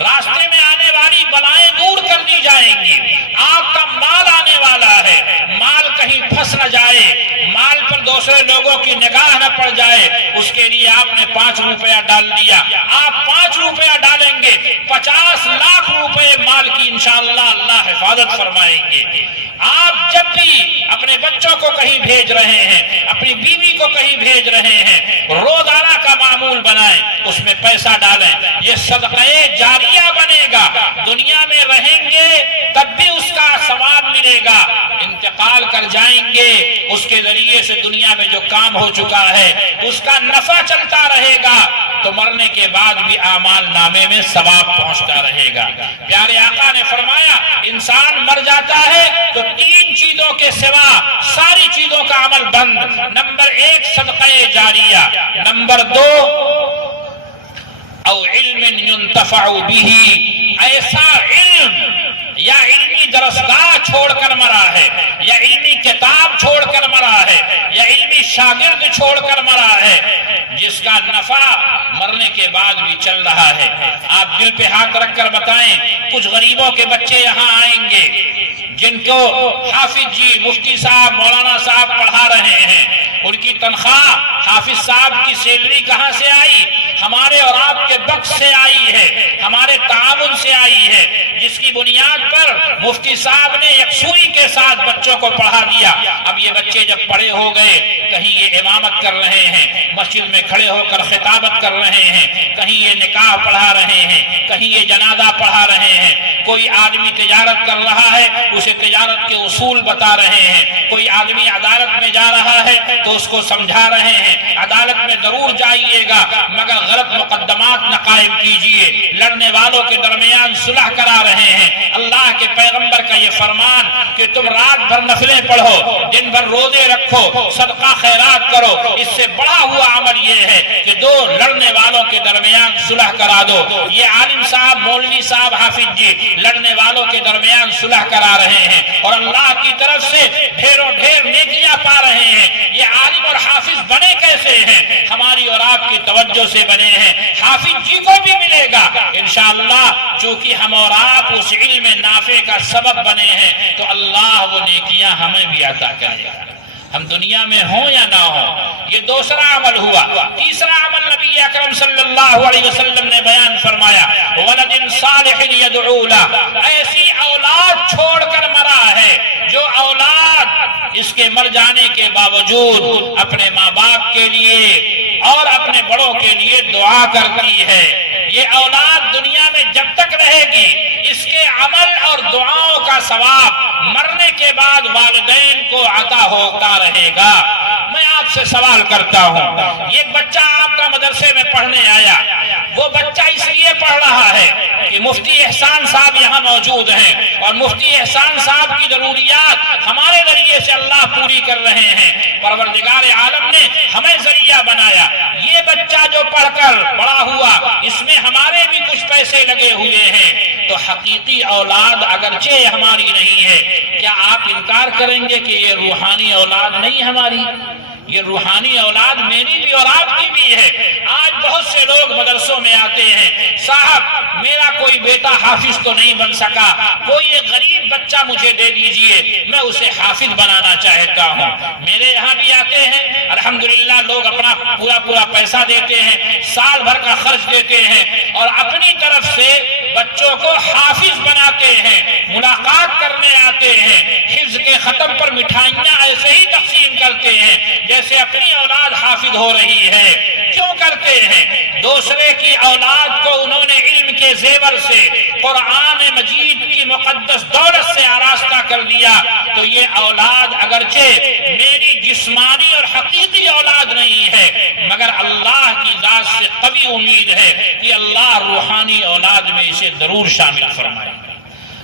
راستے میں آنے والی بلائیں دور کر دی جائیں گی۔ آپ کا مال آنے والا ہے، مال کہیں پھنس نہ جائے، مال پر دوسرے لوگوں کی نگاہ نہ پڑ جائے، اس کے لیے آپ نے 5 روپیہ ڈال دیا، آپ 5 روپیہ ڈالیں گے 50 لاکھ روپے مال کی انشاءاللہ اللہ حفاظت فرمائیں گے۔ آپ جب بھی اپنے بچوں کو کہیں بھیج رہے ہیں، اپنی بیوی کو کہیں بھیج رہے ہیں، روزانہ کا معمول بنائیں، اس میں پیسہ ڈالیں، یہ صدقہ جاریہ بنے گا، دنیا میں رہیں گے تب بھی اس کا ثواب ملے گا، نکال کر جائیں گے، اس کے ذریعے سے دنیا میں جو کام ہو چکا ہے اس کا نفع چلتا رہے گا، تو مرنے کے بعد بھی اعمال نامے میں ثواب پہنچتا رہے گا۔ پیارے آقا نے فرمایا انسان مر جاتا ہے تو 3 چیزوں کے سوا ساری چیزوں کا عمل بند۔ نمبر 1 صدقہ جاریہ، نمبر 2 او علم ينتفع به، ایسا علم یا علمی درسگاہ چھوڑ کر مرا ہے، یا علمی کتاب چھوڑ کر مرا ہے، یا علمی شاگرد چھوڑ کر مرا ہے، جس کا نفع مرنے کے بعد بھی چل رہا ہے۔ آپ دل پہ ہاتھ رکھ کر بتائیں، کچھ غریبوں کے بچے یہاں آئیں گے جن کو حافظ جی، مفتی صاحب، مولانا صاحب پڑھا رہے ہیں، ان کی تنخواہ حافظ صاحب کی سیلری کہاں سے آئی؟ ہمارے اور آپ کے بخش سے آئی ہے، ہمارے تعاون سے آئی ہے، جس کی بنیاد پر مفتی صاحب نے یکسوئی کے ساتھ بچوں کو پڑھا دیا۔ اب یہ بچے جب بڑے ہو گئے، کہیں یہ امامت کر رہے ہیں، مسجد میں کھڑے ہو کر خطابت کر رہے ہیں، کہیں یہ نکاح پڑھا رہے ہیں، کہیں یہ جنازہ پڑھا رہے ہیں، کوئی آدمی تجارت کر رہا ہے اسے تجارت کے اصول بتا رہے ہیں، کوئی آدمی عدالت میں جا رہا ہے تو اس کو سمجھا رہے ہیں، عدالت میں ضرور جائیے گا مگر غلط مقدمات نہ قائم کیجئے، لڑنے والوں کے درمیان صلح کرا رہے ہیں۔ اللہ کے پیغمبر کا یہ فرمان کہ تم رات بھر نفلیں پڑھو، دن بھر روزے رکھو، صدقہ خیرات کرو، اس سے بڑا ہوا عمل یہ ہے کہ دو لڑنے والوں کے درمیان صلح کرا دو۔ یہ عالم صاحب، مولوی صاحب، حافظ جی لڑنے والوں کے درمیان صلح کرا رہے ہیں اور اللہ کی طرف سے ڈھیروں ڈھیر نیکیاں پا رہے ہیں۔ یہ عالم اور حافظ بنے کیسے ہیں؟ ہماری اور آپ کی توجہ سے بنے ہیں۔ حافظ جی کو بھی ملے گا انشاءاللہ، چونکہ ہم اور آپ اس علم نافع کا سبب بنے ہیں تو اللہ وہ نیکیاں ہمیں بھی عطا کرے گا، ہم دنیا میں ہوں یا نہ ہوں۔ یہ دوسرا عمل ہوا۔ تیسرا عمل نبی اکرم صلی اللہ علیہ وسلم نے بیان فرمایا، ولد صالح يدعو له، ایسی اولاد چھوڑ کر مرا ہے جو اولاد اس کے مر جانے کے باوجود اپنے ماں باپ کے لیے اور اپنے بڑوں کے لیے دعا کرتی ہے۔ یہ اولاد دنیا میں جب تک رہے گی اس کے عمل اور دعاؤں کا ثواب مرنے کے بعد والدین کو عطا ہوتا رہے گا۔ میں آپ سے سوال کرتا ہوں، یہ بچہ آپ کا مدرسے میں پڑھنے آیا، وہ بچہ اس لیے پڑھ رہا ہے کہ مفتی احسان صاحب یہاں موجود ہیں اور مفتی احسان صاحب کی ضروریات ہمارے ذریعے سے اللہ پوری کر رہے ہیں، پروردگار عالم نے ہمیں ذریعہ بنایا۔ یہ بچہ جو پڑھ کر بڑا ہوا اس میں ہمارے بھی کچھ پیسے لگے ہوئے ہیں، تو حقیقی اولاد اگرچہ ہماری نہیں ہے، کیا آپ انکار کریں گے کہ یہ روحانی اولاد نہیں ہماری؟ یہ روحانی اولاد میری بھی اور آپ کی بھی ہے۔ آج بہت سے لوگ مدرسوں میں آتے ہیں، صاحب میرا کوئی بیٹا حافظ تو نہیں بن سکا، کوئی ایک غریب بچہ مجھے دے دیجئے، میں اسے حافظ بنانا چاہتا ہوں۔ میرے یہاں بھی آتے ہیں، الحمدللہ لوگ اپنا پورا پیسہ دیتے ہیں، سال بھر کا خرچ دیتے ہیں اور اپنی طرف سے بچوں کو حافظ بناتے ہیں، ملاقات کرنے آتے ہیں، حفظ کے ختم پر مٹھائیاں ایسے ہی تقسیم کرتے ہیں جیسے اپنی اولاد حافظ ہو رہی ہے۔ کیوں کرتے ہیں؟ دوسرے کی اولاد کو انہوں نے علم کے زیور سے، قرآن مجید کی مقدس دولت سے آراستہ کر دیا، تو یہ اولاد اگرچہ میری جسمانی اور حقیقی اولاد نہیں ہے مگر اللہ کی ذات سے قوی امید ہے کہ اللہ روحانی اولاد میں اسے ضرور شامل فرمائے۔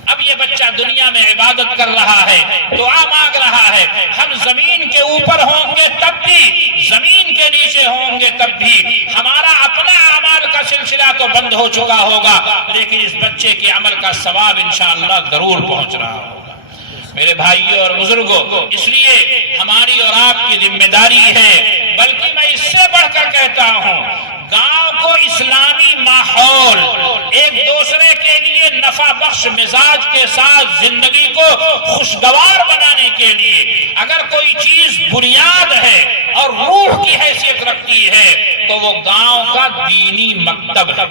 اب یہ بچہ دنیا میں عبادت کر رہا ہے، دعا مانگ رہا ہے، ہم زمین کے اوپر ہوں گے تب بھی، زمین کے نیچے ہوں گے تب بھی، ہمارا اپنا اعمال کا سلسلہ تو بند ہو چکا ہوگا لیکن اس بچے کے عمل کا ثواب انشاءاللہ ضرور پہنچ رہا ہوگا۔ میرے بھائیوں اور بزرگوں، اس لیے ہماری اور آپ کی ذمہ داری ہے، بلکہ میں اس سے بڑھ کر کہتا ہوں، گاؤں کو اسلامی ماحول، ایک دوسرے کے لیے نفع بخش مزاج کے ساتھ زندگی کو خوشگوار بنانے کے لیے اگر کوئی چیز بنیاد ہے اور روح کی حیثیت رکھتی ہے تو وہ گاؤں کا دینی مکتب ہے،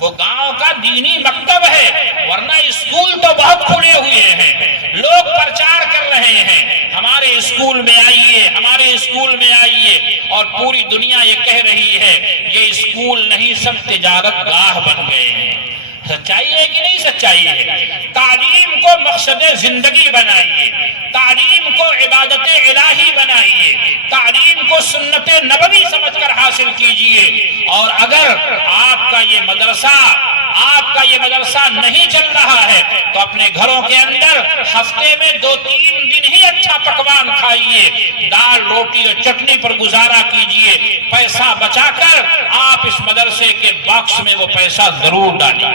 وہ گاؤں کا دینی مکتب ہے۔ ورنہ اسکول تو بہت کھلے ہوئے ہیں، لوگ پرچار کر رہے ہیں ہمارے اسکول میں آئیے، ہمارے اسکول میں آئیے، اور پوری دنیا یہ کہہ رہی ہے یہ اسکول نہیں سب تجارت گاہ بن گئے ہیں۔ سچائی ہے کہ نہیں سچائی ہے؟ تعلیم کو مقصد زندگی بنائیے، تعلیم کو عبادت الہی بنائیے، تعلیم کو سنت نبوی سمجھ کر حاصل کیجئے۔ اور اگر آپ کا یہ مدرسہ نہیں چل رہا ہے تو اپنے گھروں کے اندر ہفتے میں 2-3 دن ہی اچھا پکوان کھائیے، دال روٹی اور چٹنی پر گزارا کیجئے، پیسہ بچا کر آپ اس مدرسے کے باکس میں وہ پیسہ ضرور ڈالیں۔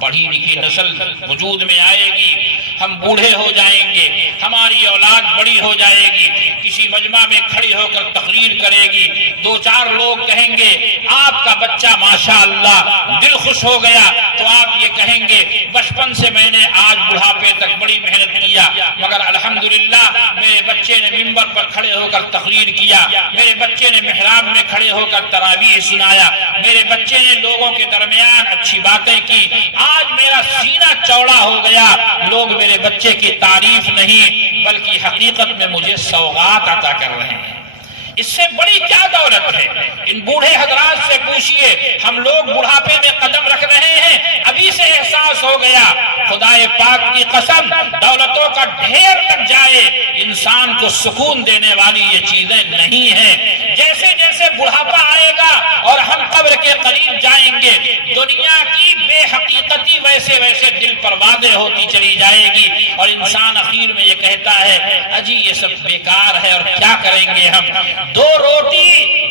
پڑھی لکھی نسل وجود میں آئے گی، ہم بوڑھے ہو جائیں گے، ہماری اولاد بڑی ہو جائے گی، کسی مجمع میں کھڑی ہو کر تقریر کرے گی، 2-4 لوگ کہیں گے آپ کا بچہ ماشاءاللہ دل خوش ہو گیا، تو آپ یہ کہیں گے بچپن سے میں نے آج بڑھاپے تک بڑی محنت کیا، مگر الحمدللہ میرے بچے نے ممبر پر کھڑے ہو کر تقریر کیا، میرے بچے نے محراب میں کھڑے ہو کر تراویح سنایا، میرے بچے نے لوگوں کے درمیان اچھی باتیں کی، آج میرا سینہ چوڑا ہو گیا، لوگ میرے بچے کی تعریف نہیں بلکہ حقیقت میں مجھے سوغات عطا کر رہے ہیں۔ اس سے بڑی کیا دولت ہے؟ ان بوڑھے حضرات سے پوچھئے، ہم لوگ بڑھاپے میں قدم رکھ رہے ہیں، ابھی سے احساس ہو گیا، خدا پاک کی قسم دولتوں کا ڈھیر لگ جائے، انسان کو سکون دینے والی یہ چیزیں نہیں ہیں۔ جیسے جیسے بڑھاپا آئے گا اور ہم قبر کے قریب جائیں گے، دنیا کی بے حقیقتی ویسے ویسے دل پر واضح ہوتی چلی جائے گی، اور انسان اخیر میں یہ کہتا ہے اجی یہ سب بیکار ہے اور کیا کریں گے ہم، 2 روٹی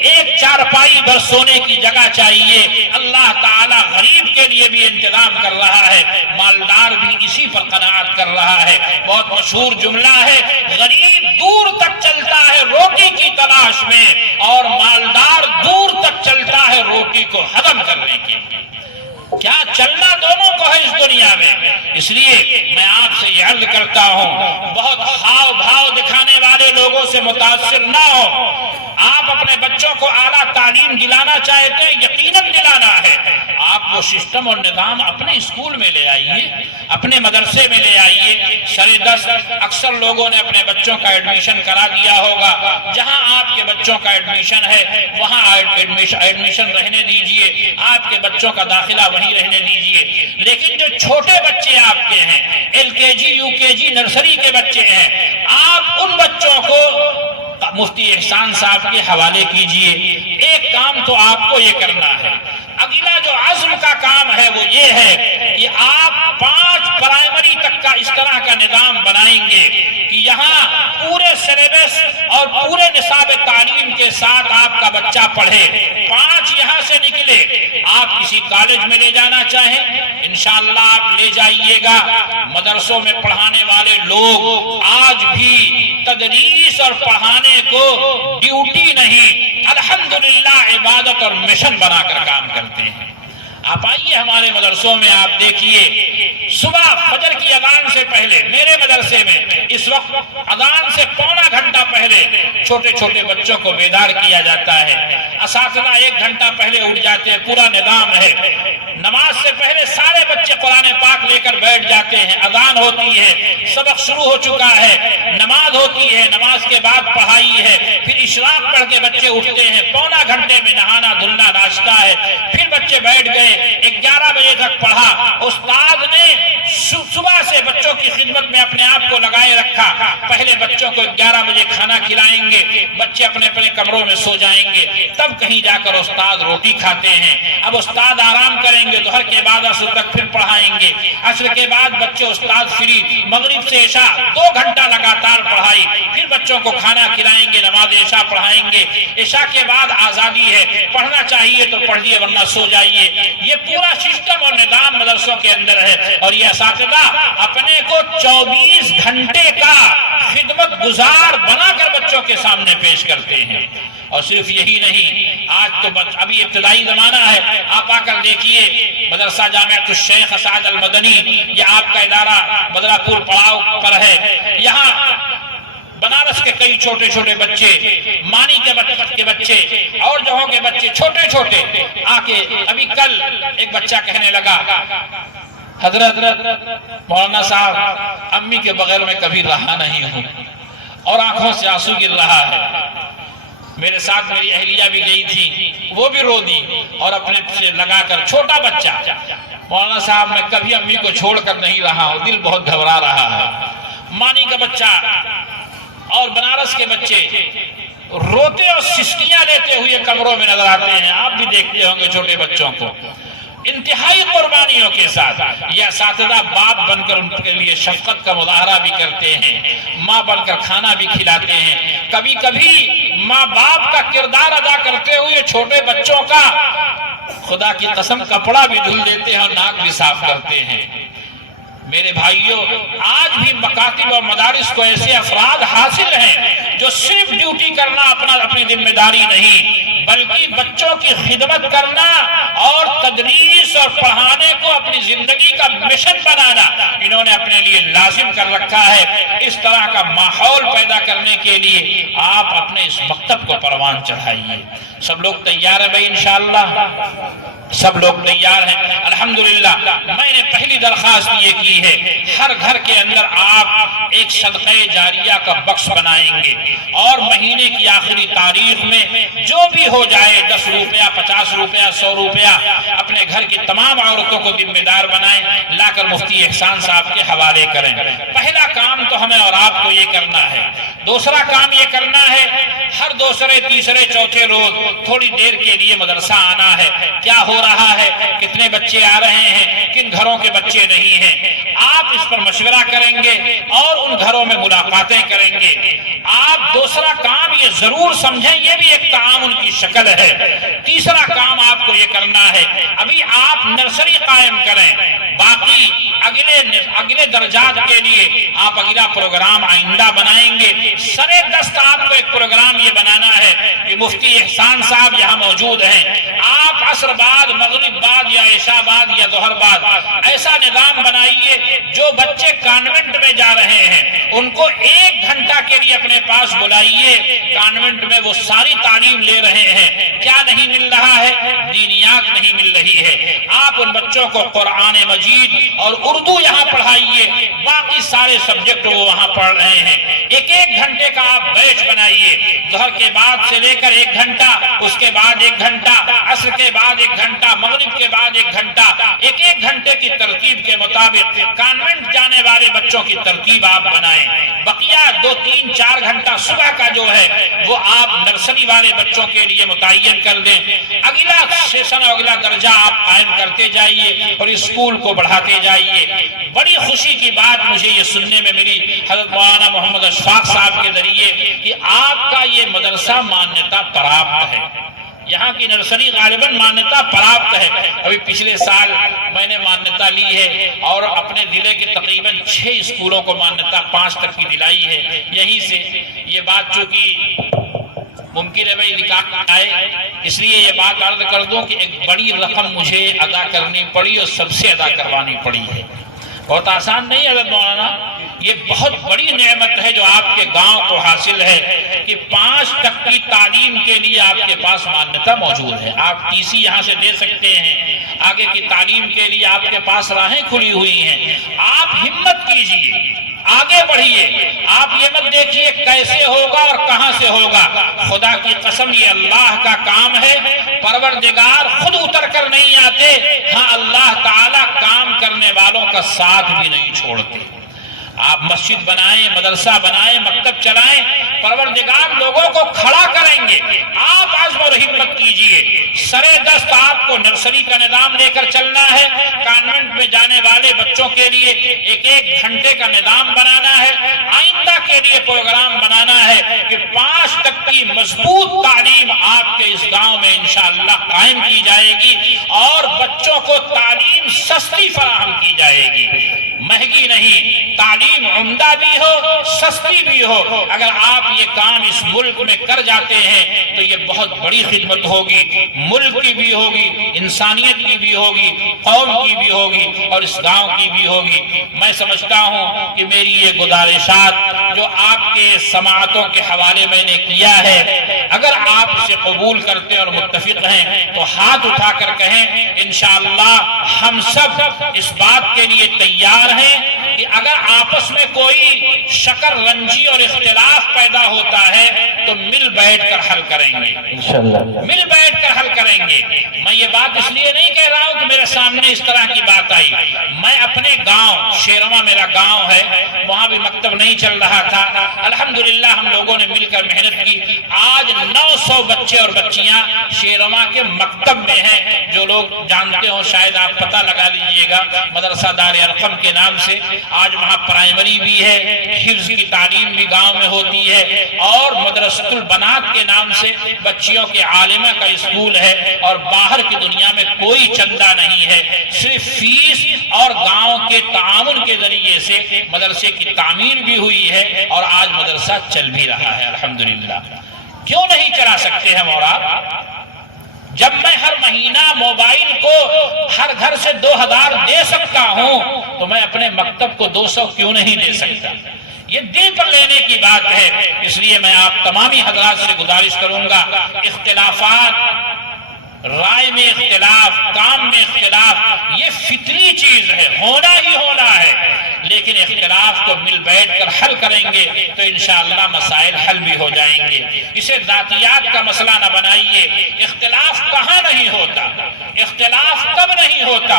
1 چارپائی بھر سونے کی جگہ چاہیے، اللہ تعالی غریب کے لیے بھی انتظام کر رہا ہے، مالدار بھی اسی پر قناعت کر رہا ہے۔ بہت مشہور جملہ ہے، غریب دور تک چلتا ہے روٹی کی تلاش میں، اور مالدار دور تک چلتا ہے روٹی کو ہضم کرنے کے لیے۔ کیا چلنا دونوں کو ہے اس دنیا میں۔ اس لیے میں آپ سے یہ عرض کرتا ہوں، بہت ہاؤ بھاؤ دکھانے والے لوگوں سے متاثر نہ ہو۔ آپ اپنے بچوں کو اعلیٰ تعلیم دلانا چاہتے ہیں، یقیناً دلانا ہے، آپ وہ سسٹم اور نظام اپنے اسکول میں لے آئیے، اپنے مدرسے میں لے آئیے۔ سر-دست اکثر لوگوں نے اپنے بچوں کا ایڈمیشن کرا دیا ہوگا، جہاں آپ کے بچوں کا ایڈمیشن ہے وہاں ایڈمیشن رہنے دیجئے، آپ کے بچوں کا داخلہ وہیں رہنے دیجئے، لیکن جو چھوٹے بچے آپ کے ہیں، LKG UKG نرسری کے بچے ہیں، آپ ان بچوں کو مفتی احسان صاحب کے حوالے کیجئے۔ ایک کام تو آپ کو یہ کرنا ہے، اگلا جو عزم کا کام ہے وہ یہ ہے کہ آپ 5 پرائمری تک کا اس طرح کا نظام بنائیں گے کہ یہاں پورے سلیبس اور پورے نصاب تعلیم کے ساتھ آپ کا بچہ پڑھے۔ 5 یہاں سے نکلے، آپ کسی کالج میں لے جانا چاہیں انشاءاللہ آپ لے جائیے گا۔ مدرسوں میں پڑھانے والے لوگ آج بھی تدریس اور پڑھانے کو ڈیوٹی نہیں، الحمدللہ عبادت اور مشن بنا کر کام کرتے ہیں۔ آپ آئیے ہمارے مدرسوں میں، آپ دیکھیے صبح فجر کی اذان سے پہلے میرے مدرسے میں اس وقت اذان سے پونا گھنٹہ پہلے چھوٹے چھوٹے بچوں کو بیدار کیا جاتا ہے، اساتذہ 1 گھنٹہ پہلے اٹھ جاتے ہیں، پورا نظام ہے۔ نماز سے پہلے سارے بچے قرآن پاک لے کر بیٹھ جاتے ہیں، اذان ہوتی ہے، سبق شروع ہو چکا ہے، نماز ہوتی ہے، نماز کے بعد پڑھائی ہے، پھر اشراق پڑھ کے بچے اٹھتے ہیں، پونا گھنٹے میں نہانا دھلنا ناشتہ ہے، پھر بچے بیٹھ گئے، 11 بجے تک پڑھا۔ استاد نے صبح سے بچوں کی خدمت میں اپنے آپ کو لگائے رکھا، پہلے بچوں کو 11 بجے کھانا کھلائیں گے، بچے اپنے اپنے کمروں میں سو جائیں گے، تب کہیں جا کر استاد روٹی کھاتے ہیں۔ اب استاد آرام کریں گے، ظہر کے بعد عصر تک پھر پڑھائیں گے، عصر کے بعد بچے استاد فری، مغرب سے عشاء 2 گھنٹہ لگاتار پڑھائی، پھر بچوں کو کھانا کھلائیں گے، نماز عشاء پڑھائیں گے، عشاء کے بعد آزادی ہے، پڑھنا چاہیے تو پڑھیے ورنہ سو جائیے۔ یہ پورا سسٹم اور نظام مدرسوں کے اندر ہے، اور یہ اساتذہ اپنے کو 24 گھنٹے کا خدمت گزار بنا کر بچوں کے سامنے پیش کرتے ہیں۔ اور صرف یہی نہیں، آج تو ابھی ابتدائی زمانہ ہے، آپ آ کر دیکھیے مدرسہ جامعۃ الشیخ اسعد المدنی، یہ آپ کا ادارہ بدرہ پور پڑاؤ پر ہے، یہاں بنارس کے کئی چھوٹے چھوٹے بچے، مانی کے بچے اور جگہوں کے بچے چھوٹے چھوٹے آ کے، ابھی کل ایک بچہ کہنے لگا حضرت مولانا صاحب امی کے بغیر میں کبھی رہا نہیں ہوں، اور آنکھوں سے آنسو گر رہا ہے۔ میرے ساتھ میری اہلیہ بھی گئی تھی، وہ بھی رو دی، اور اپنے سے لگا کر چھوٹا بچہ، مولانا صاحب میں کبھی امی کو چھوڑ کر نہیں رہا ہوں، دل بہت گھبرا رہا ہے۔ مانی کا بچہ اور بنارس کے بچے روتے اور سسکیاں لیتے ہوئے کمروں میں نظر آتے ہیں. آپ بھی دیکھتے ہوں گے چھوٹے بچوں کو انتہائی قربانیوں کے ساتھ. یہ اساتذہ باپ بن کر ان کے لیے شفقت کا مظاہرہ بھی کرتے ہیں، ماں بن کر کھانا بھی کھلاتے ہیں. کبھی کبھی ماں باپ کا کردار ادا کرتے ہوئے چھوٹے بچوں کا خدا کی قسم کپڑا بھی دھل دیتے ہیں اور ناک بھی صاف کرتے ہیں. میرے بھائیوں، آج بھی مکاتب اور مدارس کو ایسے افراد حاصل ہیں جو صرف ڈیوٹی کرنا اپنی ذمہ داری نہیں، بلکہ بچوں کی خدمت کرنا اور تدریس اور پڑھانے کو اپنی زندگی کا مشن بنانا انہوں نے اپنے لیے لازم کر رکھا ہے. اس طرح کا ماحول پیدا کرنے کے لیے آپ اپنے اس مکتب کو پروان چڑھائیے. سب لوگ تیار ہیں بھائی؟ انشاءاللہ سب لوگ تیار ہیں. الحمدللہ میں نے پہلی درخواست یہ کی ہے، ہر گھر کے اندر آپ ایک صدقہ جاریہ کا بخش بنائیں گے اور مہینے کی آخری تاریخ میں جو بھی ہو جائے 10 روپیہ 50 روپیہ 100 روپیہ اپنے گھر کی تمام عورتوں کو ذمہ دار بنائیں، لا کر مفتی احسان صاحب کے حوالے کریں. پہلا کام تو ہمیں اور آپ کو یہ کرنا ہے. دوسرا کام یہ کرنا ہے، ہر دوسرے تیسرے چوتھے روز تھوڑی دیر کے لیے مدرسہ آنا ہے. کیا ہو رہا ہے، کتنے بچے آ رہے ہیں، کن گھروں کے بچے نہیں ہیں، آپ اس پر مشورہ کریں گے اور ان گھروں میں ملاقاتیں کریں گے. آپ دوسرا کام یہ ضرور سمجھیں، یہ بھی ایک تعاون کی شکل ہے. تیسرا کام آپ کو یہ کرنا ہے، ابھی آپ نرسری قائم کریں، باقی اگلے درجات کے لیے آپ اگلا پروگرام آئندہ بنائیں گے. سرے دست آپ کو ایک پروگرام یہ بنانا ہے کہ مفتی احسان صاحب یہاں موجود ہیں، آپ عصر بعد مغرب بعد یا عشاء بعد یا ظہر بعد ایسا نظام بنائیے جو بچے کانوینٹ میں جا رہے ہیں ان کو 1 گھنٹہ کے لیے اپنے پاس بلائیے. کانوینٹ میں وہ ساری تعلیم لے رہے ہیں، کیا نہیں مل رہا ہے؟ دینیات نہیں مل رہی ہے. آپ ان بچوں کو قرآن مجید اور اردو یہاں پڑھائیے، باقی سارے سبجیکٹ وہ وہاں پڑھ رہے ہیں. 1 گھنٹے کا آپ بیچ بنائیے، ظہر کے بعد سے لے کر 1 گھنٹہ، اس کے بعد 1 گھنٹہ، عصر کے بعد 1 گھنٹہ، مغرب کے بعد 1 گھنٹہ. 1 گھنٹے کی ترتیب کے مطابق کانوینٹ جانے والے بچوں کی ترتیب آپ بنائیں. بقیہ 2 3 4 گھنٹہ صبح کا جو ہے وہ آپ نرسری والے بچوں کے لیے متعین کر دیں. اگلا سیشن اور اگلا درجہ آپ قائم کرتے جائیے اور اسکول کو بڑھاتے جائیے. بڑی خوشی کی بات مجھے یہ سننے میں ملی حضرت مولانا محمد اشفاق صاحب کے ذریعے کہ آپ کا یہ مدرسہ مانیتا پراپت ہے. یہاں کی نرسری غالباً مانیتا پراپت ہے. ابھی پچھلے سال میں نے مانیتا لی ہے اور اپنے ضلع کے تقریباً 6 اسکولوں کو مانیتا 5 تک کی دلائی ہے. یہیں سے یہ بات چونکہ ممکن ہے بھائی لکھا آئے، اس لیے یہ بات عرض کر دوں کہ ایک بڑی رقم مجھے ادا کرنی پڑی اور سب سے ادا کروانی پڑی ہے. بہت آسان نہیں حضرت مولانا، یہ بہت بڑی نعمت ہے جو آپ کے گاؤں کو حاصل ہے کہ 5 تک کی تعلیم کے لیے آپ کے پاس مانیتا موجود ہے. آپ ٹی سی یہاں سے دے سکتے ہیں، آگے کی تعلیم کے لیے آپ کے پاس راہیں کھلی ہوئی ہیں. آپ ہمت کیجئے، آگے بڑھیے. آپ یہ مت دیکھیے کیسے ہوگا اور کہاں سے ہوگا. خدا کی قسم یہ اللہ کا کام ہے، پروردگار خود اتر کر نہیں آتے. ہاں اللہ تعالیٰ کام کرنے والوں کا ساتھ بھی نہیں چھوڑتے. آپ مسجد بنائیں، مدرسہ بنائیں، مکتب چلائیں، پروردگار لوگوں کو کھڑا کریں گے. آپ عزم اور ہمت کیجئے. سرے دست آپ کو نرسری کا نظام لے کر چلنا ہے. کانوینٹ میں جانے والے بچوں کے لیے 1 گھنٹے کا نظام بنانا ہے. آئندہ کے لیے پروگرام بنانا ہے کہ 5 تک کی مضبوط تعلیم آپ کے اس گاؤں میں انشاءاللہ قائم کی جائے گی اور بچوں کو تعلیم سستی فراہم کی جائے گی. مہنگی نہیں، تعلیم عمدہ بھی ہو، سستی بھی ہو. اگر آپ یہ کام اس ملک میں کر جاتے ہیں تو یہ بہت بڑی خدمت ہوگی، ملک کی بھی ہوگی، انسانیت کی بھی ہوگی، قوم کی بھی ہوگی اور اس گاؤں کی بھی ہوگی. میں سمجھتا ہوں کہ میری یہ گزارشات جو آپ کے سماعتوں کے حوالے میں نے کیا ہے، اگر آپ اسے قبول کرتے اور متفق ہیں تو ہاتھ اٹھا کر کہیں انشاءاللہ ہم سب اس بات کے لیے تیار ہیں کہ اگر آپس میں کوئی شکر رنجی اور اختلاف پیدا ہوتا ہے تو مل بیٹھ کر حل کریں گے انشاءاللہ، مل بیٹھ کر حل کریں گے۔ میں یہ بات اس لیے نہیں کہہ رہا ہوں کہ میرے سامنے اس طرح کی بات آئی، میں اپنے گاؤں شیرواں میرا گاؤں ہے، وہاں بھی مکتب نہیں چل رہا تھا، الحمدللہ ہم لوگوں نے مل کر محنت کی، آج 900 بچے اور بچیاں شیرواں کے مکتب میں ہیں۔ جو لوگ جانتے ہو شاید آپ پتہ لگا لیجئے گا، مدرسہ دار ارقم کے نام سے آج وہاں پرائمری بھی ہے، حفظ کی تعلیم بھی گاؤں میں ہوتی ہے، اور مدرسۃ البنات کے نام سے بچیوں کے عالمہ کا اسکول ہے، اور باہر کی دنیا میں کوئی چندہ نہیں ہے، صرف فیس اور گاؤں کے تعاون کے ذریعے سے مدرسے کی تعمیر بھی ہوئی ہے، اور آج مدرسہ چل بھی رہا ہے الحمدللہ۔ کیوں نہیں چلا سکتے ہم؟ اور آپ جب میں ہر مہینہ موبائل کو ہر گھر سے 2000 دے سکتا ہوں تو میں اپنے مکتب کو 200 کیوں نہیں دے سکتا؟ یہ دل پر لینے کی بات ہے۔ اس لیے میں آپ تمامی حضرات سے گزارش کروں گا، اختلافات، رائے میں اختلاف، کام میں اختلاف، یہ فطری چیز ہے، ہونا ہی ہونا ہے، لیکن اختلاف کو مل بیٹھ کر حل کریں گے تو انشاءاللہ مسائل حل بھی ہو جائیں گے۔ اسے ذاتیات کا مسئلہ نہ بنائیے۔ اختلاف کہاں نہیں ہوتا، اختلاف کب نہیں ہوتا،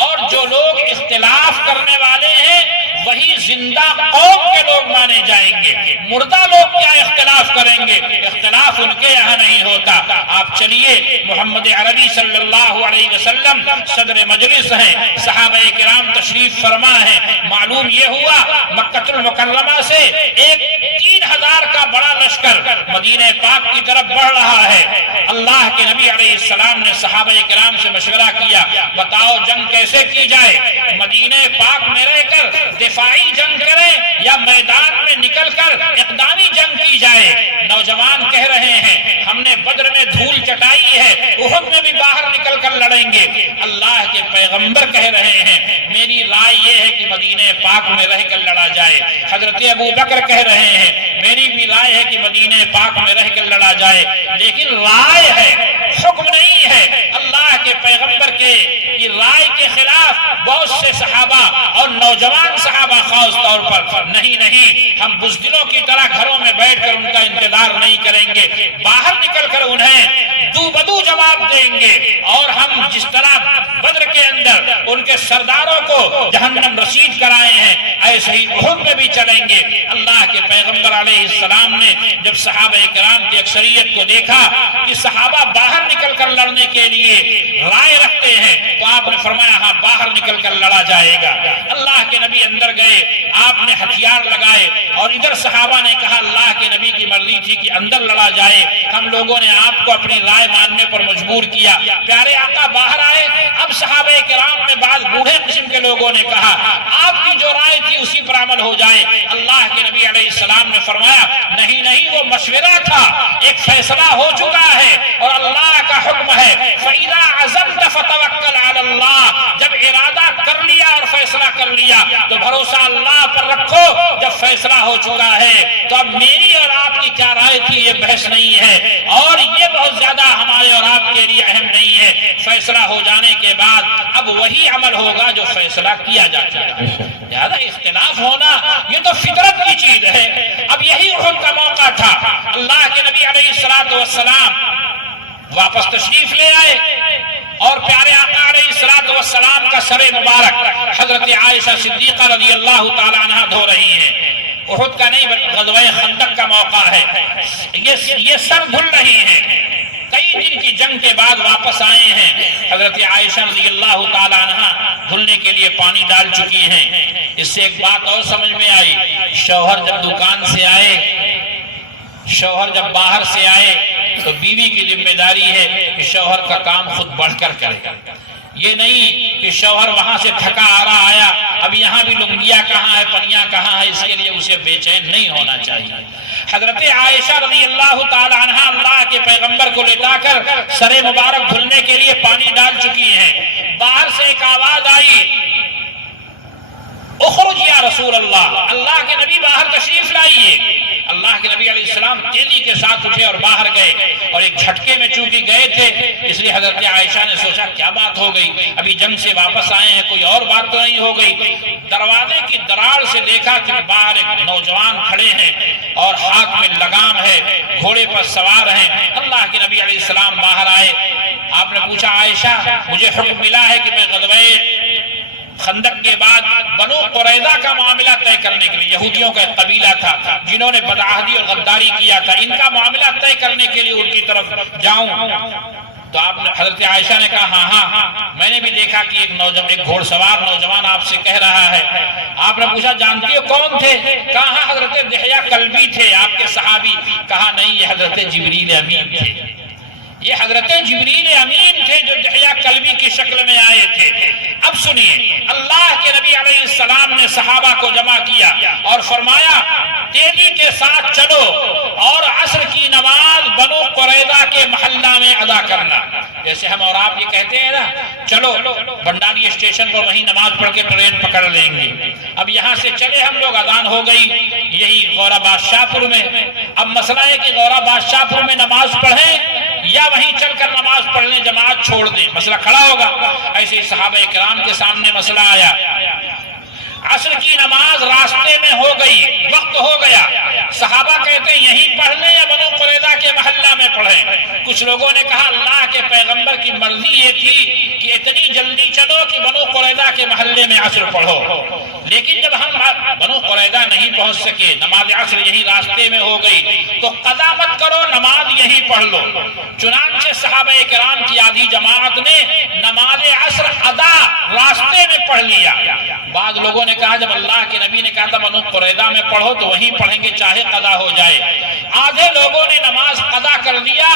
اور جو لوگ اختلاف کرنے والے ہیں وہی زندہ قوم کے لوگ مانے جائیں گے، مردہ لوگ کیا اختلاف کریں گے؟ اختلاف ان کے یہاں نہیں ہوتا۔ آپ چلیے، محمد عربی صلی اللہ علیہ وسلم صدر مجلس ہیں، صحابہ کرام تشریف فرما ہیں، معلوم یہ ہوا مکہ المکرمہ سے ایک 3000 کا بڑا لشکر مدینہ پاک کی طرف بڑھ رہا ہے۔ اللہ کے نبی علیہ السلام نے صحابہ کرام سے مشورہ کیا، بتاؤ جنگ کیسے کی جائے؟ مدینہ پاک میں رہ کر دفاعی جنگ کریں یا میدان میں نکل کر اقدامی جنگ کی جائے؟ نوجوان کہہ رہے ہیں ہم نے بدر میں دھول چٹائی ہے، احد میں بھی باہر نکل کر لڑیں گے۔ اللہ کے پیغمبر کہہ رہے ہیں میری رائے یہ ہے کہ مدینہ پاک میں رہ کر لڑا جائے۔ حضرت ابو بکر کہہ رہے ہیں میری بھی رائے ہے کہ مدینہ پاک میں رہ کر لڑا جائے، لیکن رائے ہے، حکم نہیں ہے۔ اللہ کے پیغمبر کے رائے کے خلاف بہت سے صحابہ اور نوجوان صحابہ خاص طور پر نہیں، ہم بزدلوں کی طرح گھروں میں بیٹھ کر ان کا انتظار نہیں کریں گے، باہر نکل کر انہیں دو بدو جواب دیں گے، اور ہم جس طرح بدر کے اندر ان کے سرداروں کو جہنم رسید کرائے ہیں ایسے ہی احد میں بھی چلیں گے۔ اللہ کے پیغمبر علیہ السلام نے جب صحابہ کرام کی اکثریت کو دیکھا کہ صحابہ باہر نکل کر لڑنے کے لیے رائے رکھتے ہیں تو آپ نے فرمایا ہاں باہر نکل کر لڑا جائے گا۔ اللہ کے نبی اندر گئے، آپ نے ہتھیار لگائے، اور ادھر صحابہ نے کہا اللہ کے نبی کی مرضی تھی کہ اندر لڑا جائے، ہم لوگوں نے آپ کو اپنی رائے ماننے پر مجبور کیا۔ پیارے آقا باہر آئے، اب صحابہ کرام میں بعض بوڑھے قسم کے لوگوں نے کہا آپ کی جو رائے تھی اسی پر عمل ہو جائے۔ اللہ کے نبی علیہ السلام نے فرمایا نہیں، وہ مشورہ تھا، ایک فیصلہ ہو چکا ہے اور اللہ کا حکم ہے فَإِذَا عَزَمْتَ فَتَوَكَّلْ عَلَى اللَّهِ، جب ارادہ کر لیا اور فیصلہ کر لیا تو بھروسہ اللہ پر رکھو۔ جب فیصلہ ہو چکا ہے تو اب میری اور آپ کی کیا رائے تھی یہ بحث نہیں ہے، اور یہ بہت زیادہ ہمارے اور آپ کے لیے اہم نہیں ہے۔ فیصلہ ہو جانے کے بعد اب وہی عمل ہوگا جو فیصلہ کیا جا چکا ہے۔ زیادہ اختلاف ہونا یہ تو فطرت کی چیز ہے۔ اب یہی احد کا موقع تھا، اللہ کے نبی علیہ السلام واپس تشریف لے آئے، اور پیارے آقا علیہ السلام کا سر مبارک حضرت عائشہ صدیقہ رضی اللہ تعالی عنہ دھو رہی ہیں۔ احد کا نہیں بلکہ غزوہ خندق کا موقع ہے، یہ سر دھل رہی ہیں، کئی دن کی جنگ کے بعد واپس آئے ہیں۔ حضرت عائشہ رضی اللہ تعالی عنہ دھلنے کے لیے پانی ڈال چکی ہیں۔ اس سے ایک بات اور سمجھ میں آئی، شوہر جب دکان سے آئے، شوہر جب باہر سے آئے تو بیوی کی ذمہ داری ہے کہ شوہر کا کام خود بڑھ کر کرے، یہ نہیں کہ شوہر وہاں سے تھکا آ رہا آیا اب یہاں بھی لنگیا کہاں ہے پنیاں کہاں ہے، اس کے لیے اسے بے چین نہیں ہونا چاہیے۔ حضرت عائشہ رضی اللہ تعالی عنہ اللہ کے پیغمبر کو لٹا کر سر مبارک دھلنے کے لیے پانی ڈال چکی ہیں۔ باہر سے ایک آواز آئی اخرج یا رسول اللہ، اللہ کے نبی باہر تشریف لائیے۔ اللہ کے نبی علیہ السلام تیزی کے ساتھ اٹھے اور باہر گئے، اور ایک جھٹکے میں چونکہ گئے تھے اس لیے حضرت عائشہ نے سوچا کیا بات ہو گئی، ابھی جنگ سے واپس آئے ہیں کوئی اور بات تو نہیں ہو گئی۔ دروازے کی دراڑ سے دیکھا کہ باہر ایک نوجوان کھڑے ہیں اور ہاتھ میں لگام ہے، گھوڑے پر سوار ہیں۔ اللہ کے نبی علیہ السلام باہر آئے، آپ نے پوچھا عائشہ مجھے حکم ملا ہے کہ میں غزوہ خندق کے بعد بنو قریظہ کا معاملہ طے کرنے کے لیے، یہودیوں کا ایک قبیلہ تھا جنہوں نے بدعہدی اور غداری کیا تھا، ان کا معاملہ طے کرنے کے لیے ان کی طرف جاؤں؟ تو آپ نے حضرت عائشہ نے کہا ہاں میں نے بھی دیکھا کہ ایک گھوڑ سوار نوجوان آپ سے کہہ رہا ہے۔ آپ نے پوچھا جانتی ہو کون تھے؟ کہا ہاں حضرت دحیہ کلبی تھے آپ کے صحابی۔ کہا نہیں یہ حضرت جبریل امین تھے، یہ حضرت جبریل امین تھے جو دحیہ کلبی کی شکل میں آئے تھے۔ اب سنیے، اللہ کے نبی علیہ السلام نے صحابہ کو جمع کیا اور فرمایا تیزی کے ساتھ چلو اور عصر کی نماز بنو قریظہ کے محلہ میں ادا کرنا۔ جیسے ہم اور آپ یہ کہتے ہیں نا چلو بنڈاری اسٹیشن پر وہیں نماز پڑھ کے ٹرین پکڑ لیں گے۔ اب یہاں سے چلے ہم لوگ، اذان ہو گئی یہی غورہ بادشاہ پور میں۔ اب مسئلہ ہے کہ غورہ بادشاہ پور میں نماز پڑھیں یا وہیں چل کر نماز پڑھ لیں، جماعت چھوڑ دیں، مسئلہ کھڑا ہوگا۔ ایسے ہی صحابہ کرام کے سامنے مسئلہ آیا۔ عصر کی نماز راستے میں ہو گئی، وقت ہو گیا، صحابہ کہتے ہیں یہیں پڑھ لیں یا بنو قریظہ کے محلہ میں پڑھیں؟ کچھ لوگوں نے کہا اللہ کے پیغمبر کی مرضی یہ تھی کہ اتنی جلدی چلو کہ بنو قریظہ کے محلے میں عصر پڑھو، لیکن جب ہم بنو قریظہ نہیں پہنچ سکے، نماز عصر یہی راستے میں ہو گئی، تو قضا مت کرو، نماز یہی پڑھ لو۔ چنانچہ صحابہ کرام کی آدھی جماعت نے نماز عصر ادا راستے میں پڑھ لیا۔ بعض لوگوں نے کہا جب اللہ کے نبی نے کہا تھا بنو قریظہ میں پڑھو تو وہیں پڑھیں گے چاہے قضا ہو جائے۔ آدھے لوگوں نے نماز قضا کر دیا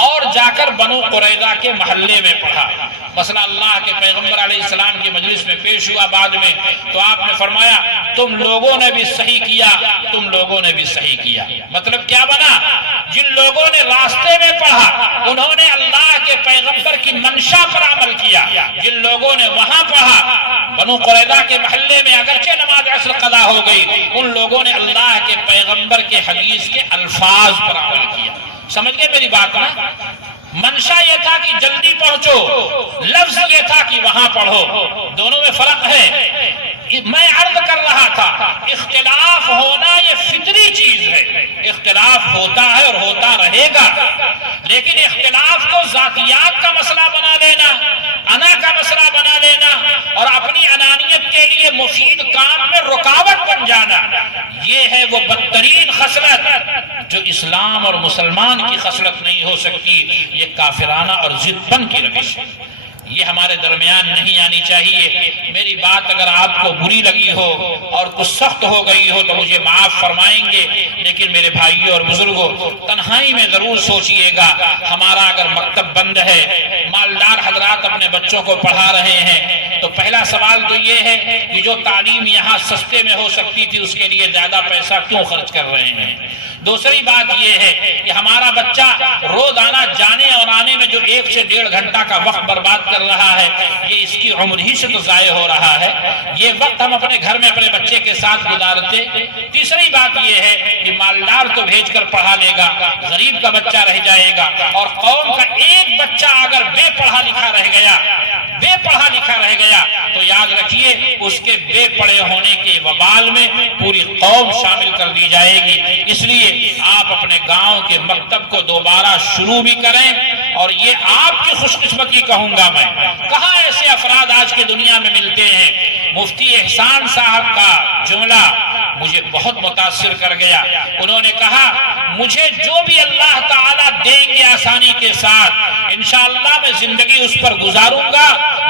اور جا کر بنو قریظہ کے محلے میں پڑھا۔ مسئلہ اللہ کے پیغمبر علیہ السلام کی مجلس میں پیش ہوا بعد میں، تو آپ نے فرمایا تم لوگوں نے بھی صحیح کیا، تم لوگوں نے بھی صحیح کیا۔ مطلب کیا بنا؟ جن لوگوں نے راستے میں پڑھا انہوں نے اللہ کے پیغمبر کی منشا پر عمل کیا، جن لوگوں نے وہاں پڑھا بنو قریظہ کے محلے میں اگرچہ نماز عصر قضا ہو گئی، ان لوگوں نے اللہ کے پیغمبر کے حدیث کے الفاظ پر عمل کیا۔ سمجھ گئے میری بات نا؟ منشا یہ تھا کہ جلدی پہنچو، لفظ یہ تھا کہ وہاں پڑھو، دونوں میں فرق ہے۔ میں عرض کر رہا تھا اختلاف ہونا یہ فطری چیز ہے، اختلاف ہوتا ہے اور ہوتا رہے گا، لیکن اختلاف کو ذاتیات کا مسئلہ بنا لینا، انا کا مسئلہ بنا لینا اور اپنی انانیت کے لیے مفید کام میں رکاوٹ بن جانا، یہ ہے وہ بدترین خصلت جو اسلام اور مسلمان کی خصلت نہیں ہو سکتی، یہ کافرانہ اور ضد پن کی روش ہے، یہ ہمارے درمیان نہیں آنی چاہیے۔ میری بات اگر آپ کو بری لگی ہو اور کچھ سخت ہو گئی ہو تو مجھے معاف فرمائیں گے، لیکن میرے بھائیوں اور بزرگوں تنہائی میں ضرور سوچئے گا، ہمارا اگر مکتب بند ہے، مالدار حضرات اپنے بچوں کو پڑھا رہے ہیں، تو پہلا سوال تو یہ ہے کہ جو تعلیم یہاں سستے میں ہو سکتی تھی اس کے لیے زیادہ پیسہ کیوں خرچ کر رہے ہیں؟ دوسری بات یہ ہے کہ ہمارا بچہ روزانہ جانے اور آنے میں جو 1 سے 1.5 گھنٹہ کا وقت برباد کر رہا ہے، یہ اس کی عمر ہی سے تو ضائع ہو رہا ہے، یہ وقت ہم اپنے گھر میں اپنے بچے کے ساتھ گزارتے۔ تیسری بات یہ ہے کہ مالدار تو بھیج کر پڑھا لے گا، غریب کا بچہ رہ جائے گا، اور قوم کا ایک بچہ اگر بے پڑھا لکھا رہ گیا تو یاد رکھیے اس کے بے پڑھے ہونے کے وبال میں پوری قوم شامل کر دی جائے گی۔ اس لیے آپ اپنے گاؤں کے مکتب کو دوبارہ شروع بھی کریں، اور یہ آپ کی خوش قسمتی کہوں گا میں، کہاں ایسے افراد آج کی دنیا میں ملتے ہیں۔ مفتی احسان صاحب کا جملہ مجھے بہت متاثر کر گیا، انہوں نے کہا مجھے جو بھی اللہ تعالیٰ دیں گے آسانی کے ساتھ انشاءاللہ میں زندگی اس پر گزاروں گا،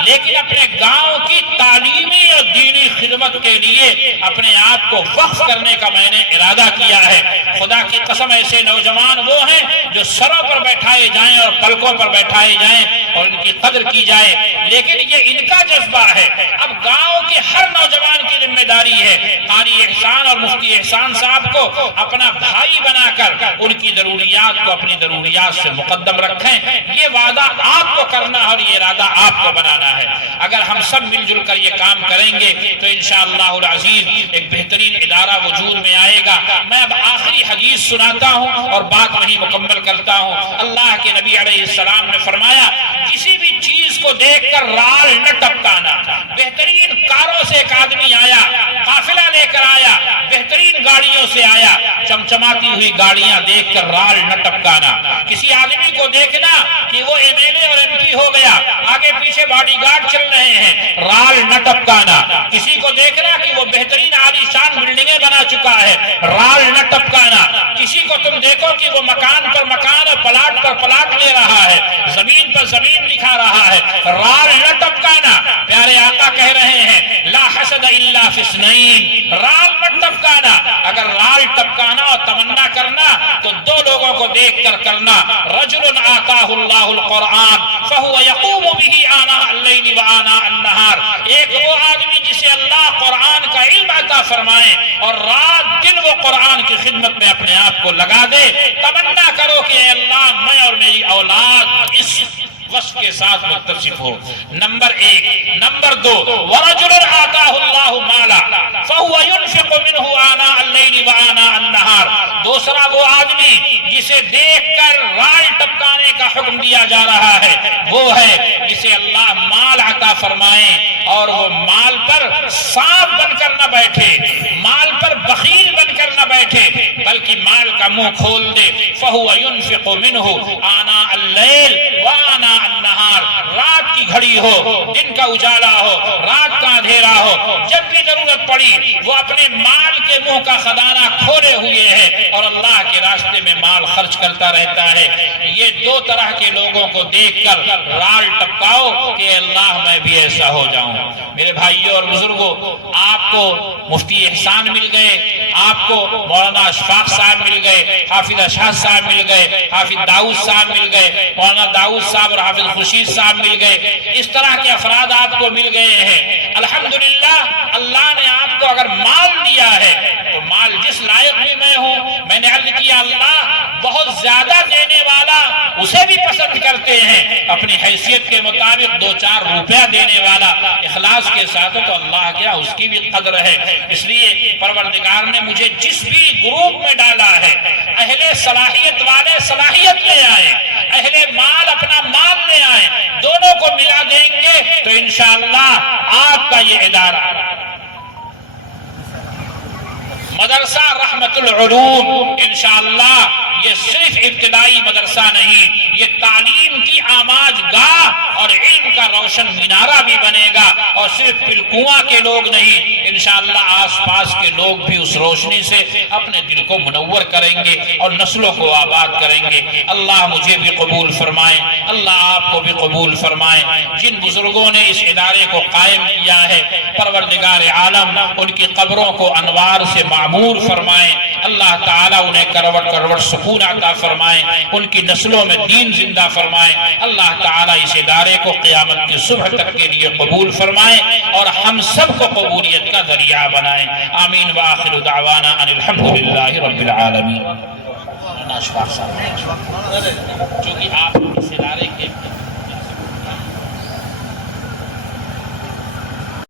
لیکن اپنے گاؤں کی تعلیمی اور دینی خدمت کے لیے اپنے آپ کو وقف کرنے کا میں نے ارادہ کیا ہے۔ خدا کی قسم ایسے نوجوان وہ ہیں جو سروں پر بیٹھائے جائیں اور پلکوں پر بیٹھائے جائیں اور ان کی قدر کی جائے، لیکن یہ ان کا جذبہ ہے۔ اب گاؤں کے ہر نوجوان کی ذمہ داری ہے قاری احسان اور مفتی احسان صاحب کو اپنا بھائی بنا کر ان کی ضروریات کو اپنی ضروریات سے مقدم رکھیں۔ یہ وعدہ آپ کو کرنا اور یہ ارادہ آپ کو بنانا ہے۔ اگر ہم سب مل جل کر یہ کام کریں گے تو انشاءاللہ العزیز ایک بہترین ادارہ وجود میں آئے گا۔ میں اب آخری حدیث سناتا ہوں اور بات وہیں مکمل کرتا ہوں۔ اللہ کے نبی علیہ السلام نے فرمایا کسی بھی چیز چیز کو دیکھ کر رال نہ ٹپکانا. بہترین کاروں سے ایک آدمی آیا, قافلہ لے کر آیا, بہترین گاڑیوں سے آیا, چمچماتی ہوئی گاڑیاں دیکھ کر رال نہ ٹپکانا. کسی آدمی کو دیکھنا کہ وہ MLA اور MP ہو گیا, آگے پیچھے باڈی گارڈ چل رہے ہیں, رال نہ ٹپکانا. کسی کو دیکھنا کہ وہ بہترین عالی شان بلڈنگیں بنا چکا ہے, رال نہ ٹپکانا. کسی کو تم دیکھو کہ وہ مکان پر مکان اور پلاٹ پر پلاٹ لے رہا ہے, زمین پر زمین دکھا رہا ہے, رال نہ ٹپکانا. پیارے آقا کہہ رہے ہیں لا حسد الا فی اثنین, رال مت ٹپکانا. اگر رال ٹپکانا اور تمنا کرنا تو دو لوگوں کو دیکھ کر کرنا. رجل آتاہ اللہ القرآن فہو یقوم به آناء اللیل و آناء النہار, ایک وہ آدمی جسے اللہ قرآن کا علم عطا فرمائے اور رات دن وہ قرآن کی خدمت میں اپنے آپ کو لگا دے. تمنا کرو کہ اے اللہ میں اور میری اولاد اس وصف کے ساتھ متصف ہو. نمبر 1. نمبر 2, ورجل آتاہ اللہ مالا فہو ينفق منہ آناء اللیل و آناء النہار, دوسرا وہ آدمی جسے دیکھ کر رال ٹپکانے کا حکم دیا جا رہا ہے وہ ہے جسے اللہ مال عطا فرمائے اور وہ مال پر سانپ بن کر نہ بیٹھے, مال پر بخیل بن کر نہ بیٹھے, بلکہ مال کا منہ کھول دے. فہو ينفق منہ آناء اللیل و آناء النہار, رات کی گھڑی ہو, دن کا اجالا ہو, رات کا اندھیرا ہو, جب بھی ضرورت پڑی وہ اپنے مال کے منہ کا خزانہ کھولے ہوئے ہے اور اللہ کے راستے میں مال خرچ کرتا رہتا ہے. یہ دو طرح کے لوگوں کو دیکھ کر رال ٹپکاؤ کہ اللہ میں بھی ایسا ہو جاؤں. میرے بھائیوں اور بزرگوں, آپ کو مفتی احسان مل گئے, آپ کو مولانا اشفاق صاحب مل گئے, حافظ اشہد صاحب مل گئے, حافظ داؤد صاحب مل گئے, مولانا داؤد صاحب اور حافظ خورشید صاحب مل گئے. اس طرح کے افراد آپ کو مل گئے ہیں. الحمدللہ اللہ نے آپ کو اگر مال دیا ہے تو مال جس لائق بھی میں ہوں, میں نے عرض کیا اللہ بہت زیادہ دینے والا اسے بھی پسند کرتے ہیں, اپنی حیثیت کے مطابق 2-4 روپیہ دینے والا اخلاص کے ساتھ تو اللہ کیا اس کی بھی قدر ہے. اس لیے پروردگار نے مجھے جس بھی گروپ میں ڈالا ہے, اہل صلاحیت والے صلاحیت لے آئے, اہل مال اپنا مال لے آئے, دونوں کو ملا دیں گے تو انشاءاللہ آپ کا یہ ادارہ مدرسہ رحمت العلوم انشاءاللہ یہ صرف ابتدائی مدرسہ نہیں, یہ تعلیم کی آماج گاہ اور علم کا روشن مینارہ بھی بنے گا. اور صرف پلکواں کے لوگ نہیں, انشاءاللہ آس پاس کے لوگ بھی اس روشنی سے اپنے دل کو منور کریں گے اور نسلوں کو آباد کریں گے. اللہ مجھے بھی قبول فرمائے, اللہ آپ کو بھی قبول فرمائے. جن بزرگوں نے اس ادارے کو قائم کیا ہے پروردگار عالم ان کی قبروں کو انوار سے معمور فرمائے. اللہ تعالیٰ انہیں کروڑ کروڑ سکون عطا فرمائے, ان کی نسلوں میں دین زندہ فرمائے. اللہ تعالیٰ اس ادارے کو قیامت کی صبح تک کے لیے قبول فرمائے اور ہم سب کو قبولیت کا ذریعہ بنائے. آمین. وآخر دعوانا ان الحمدللہ رب العالمین. چونکہ آپ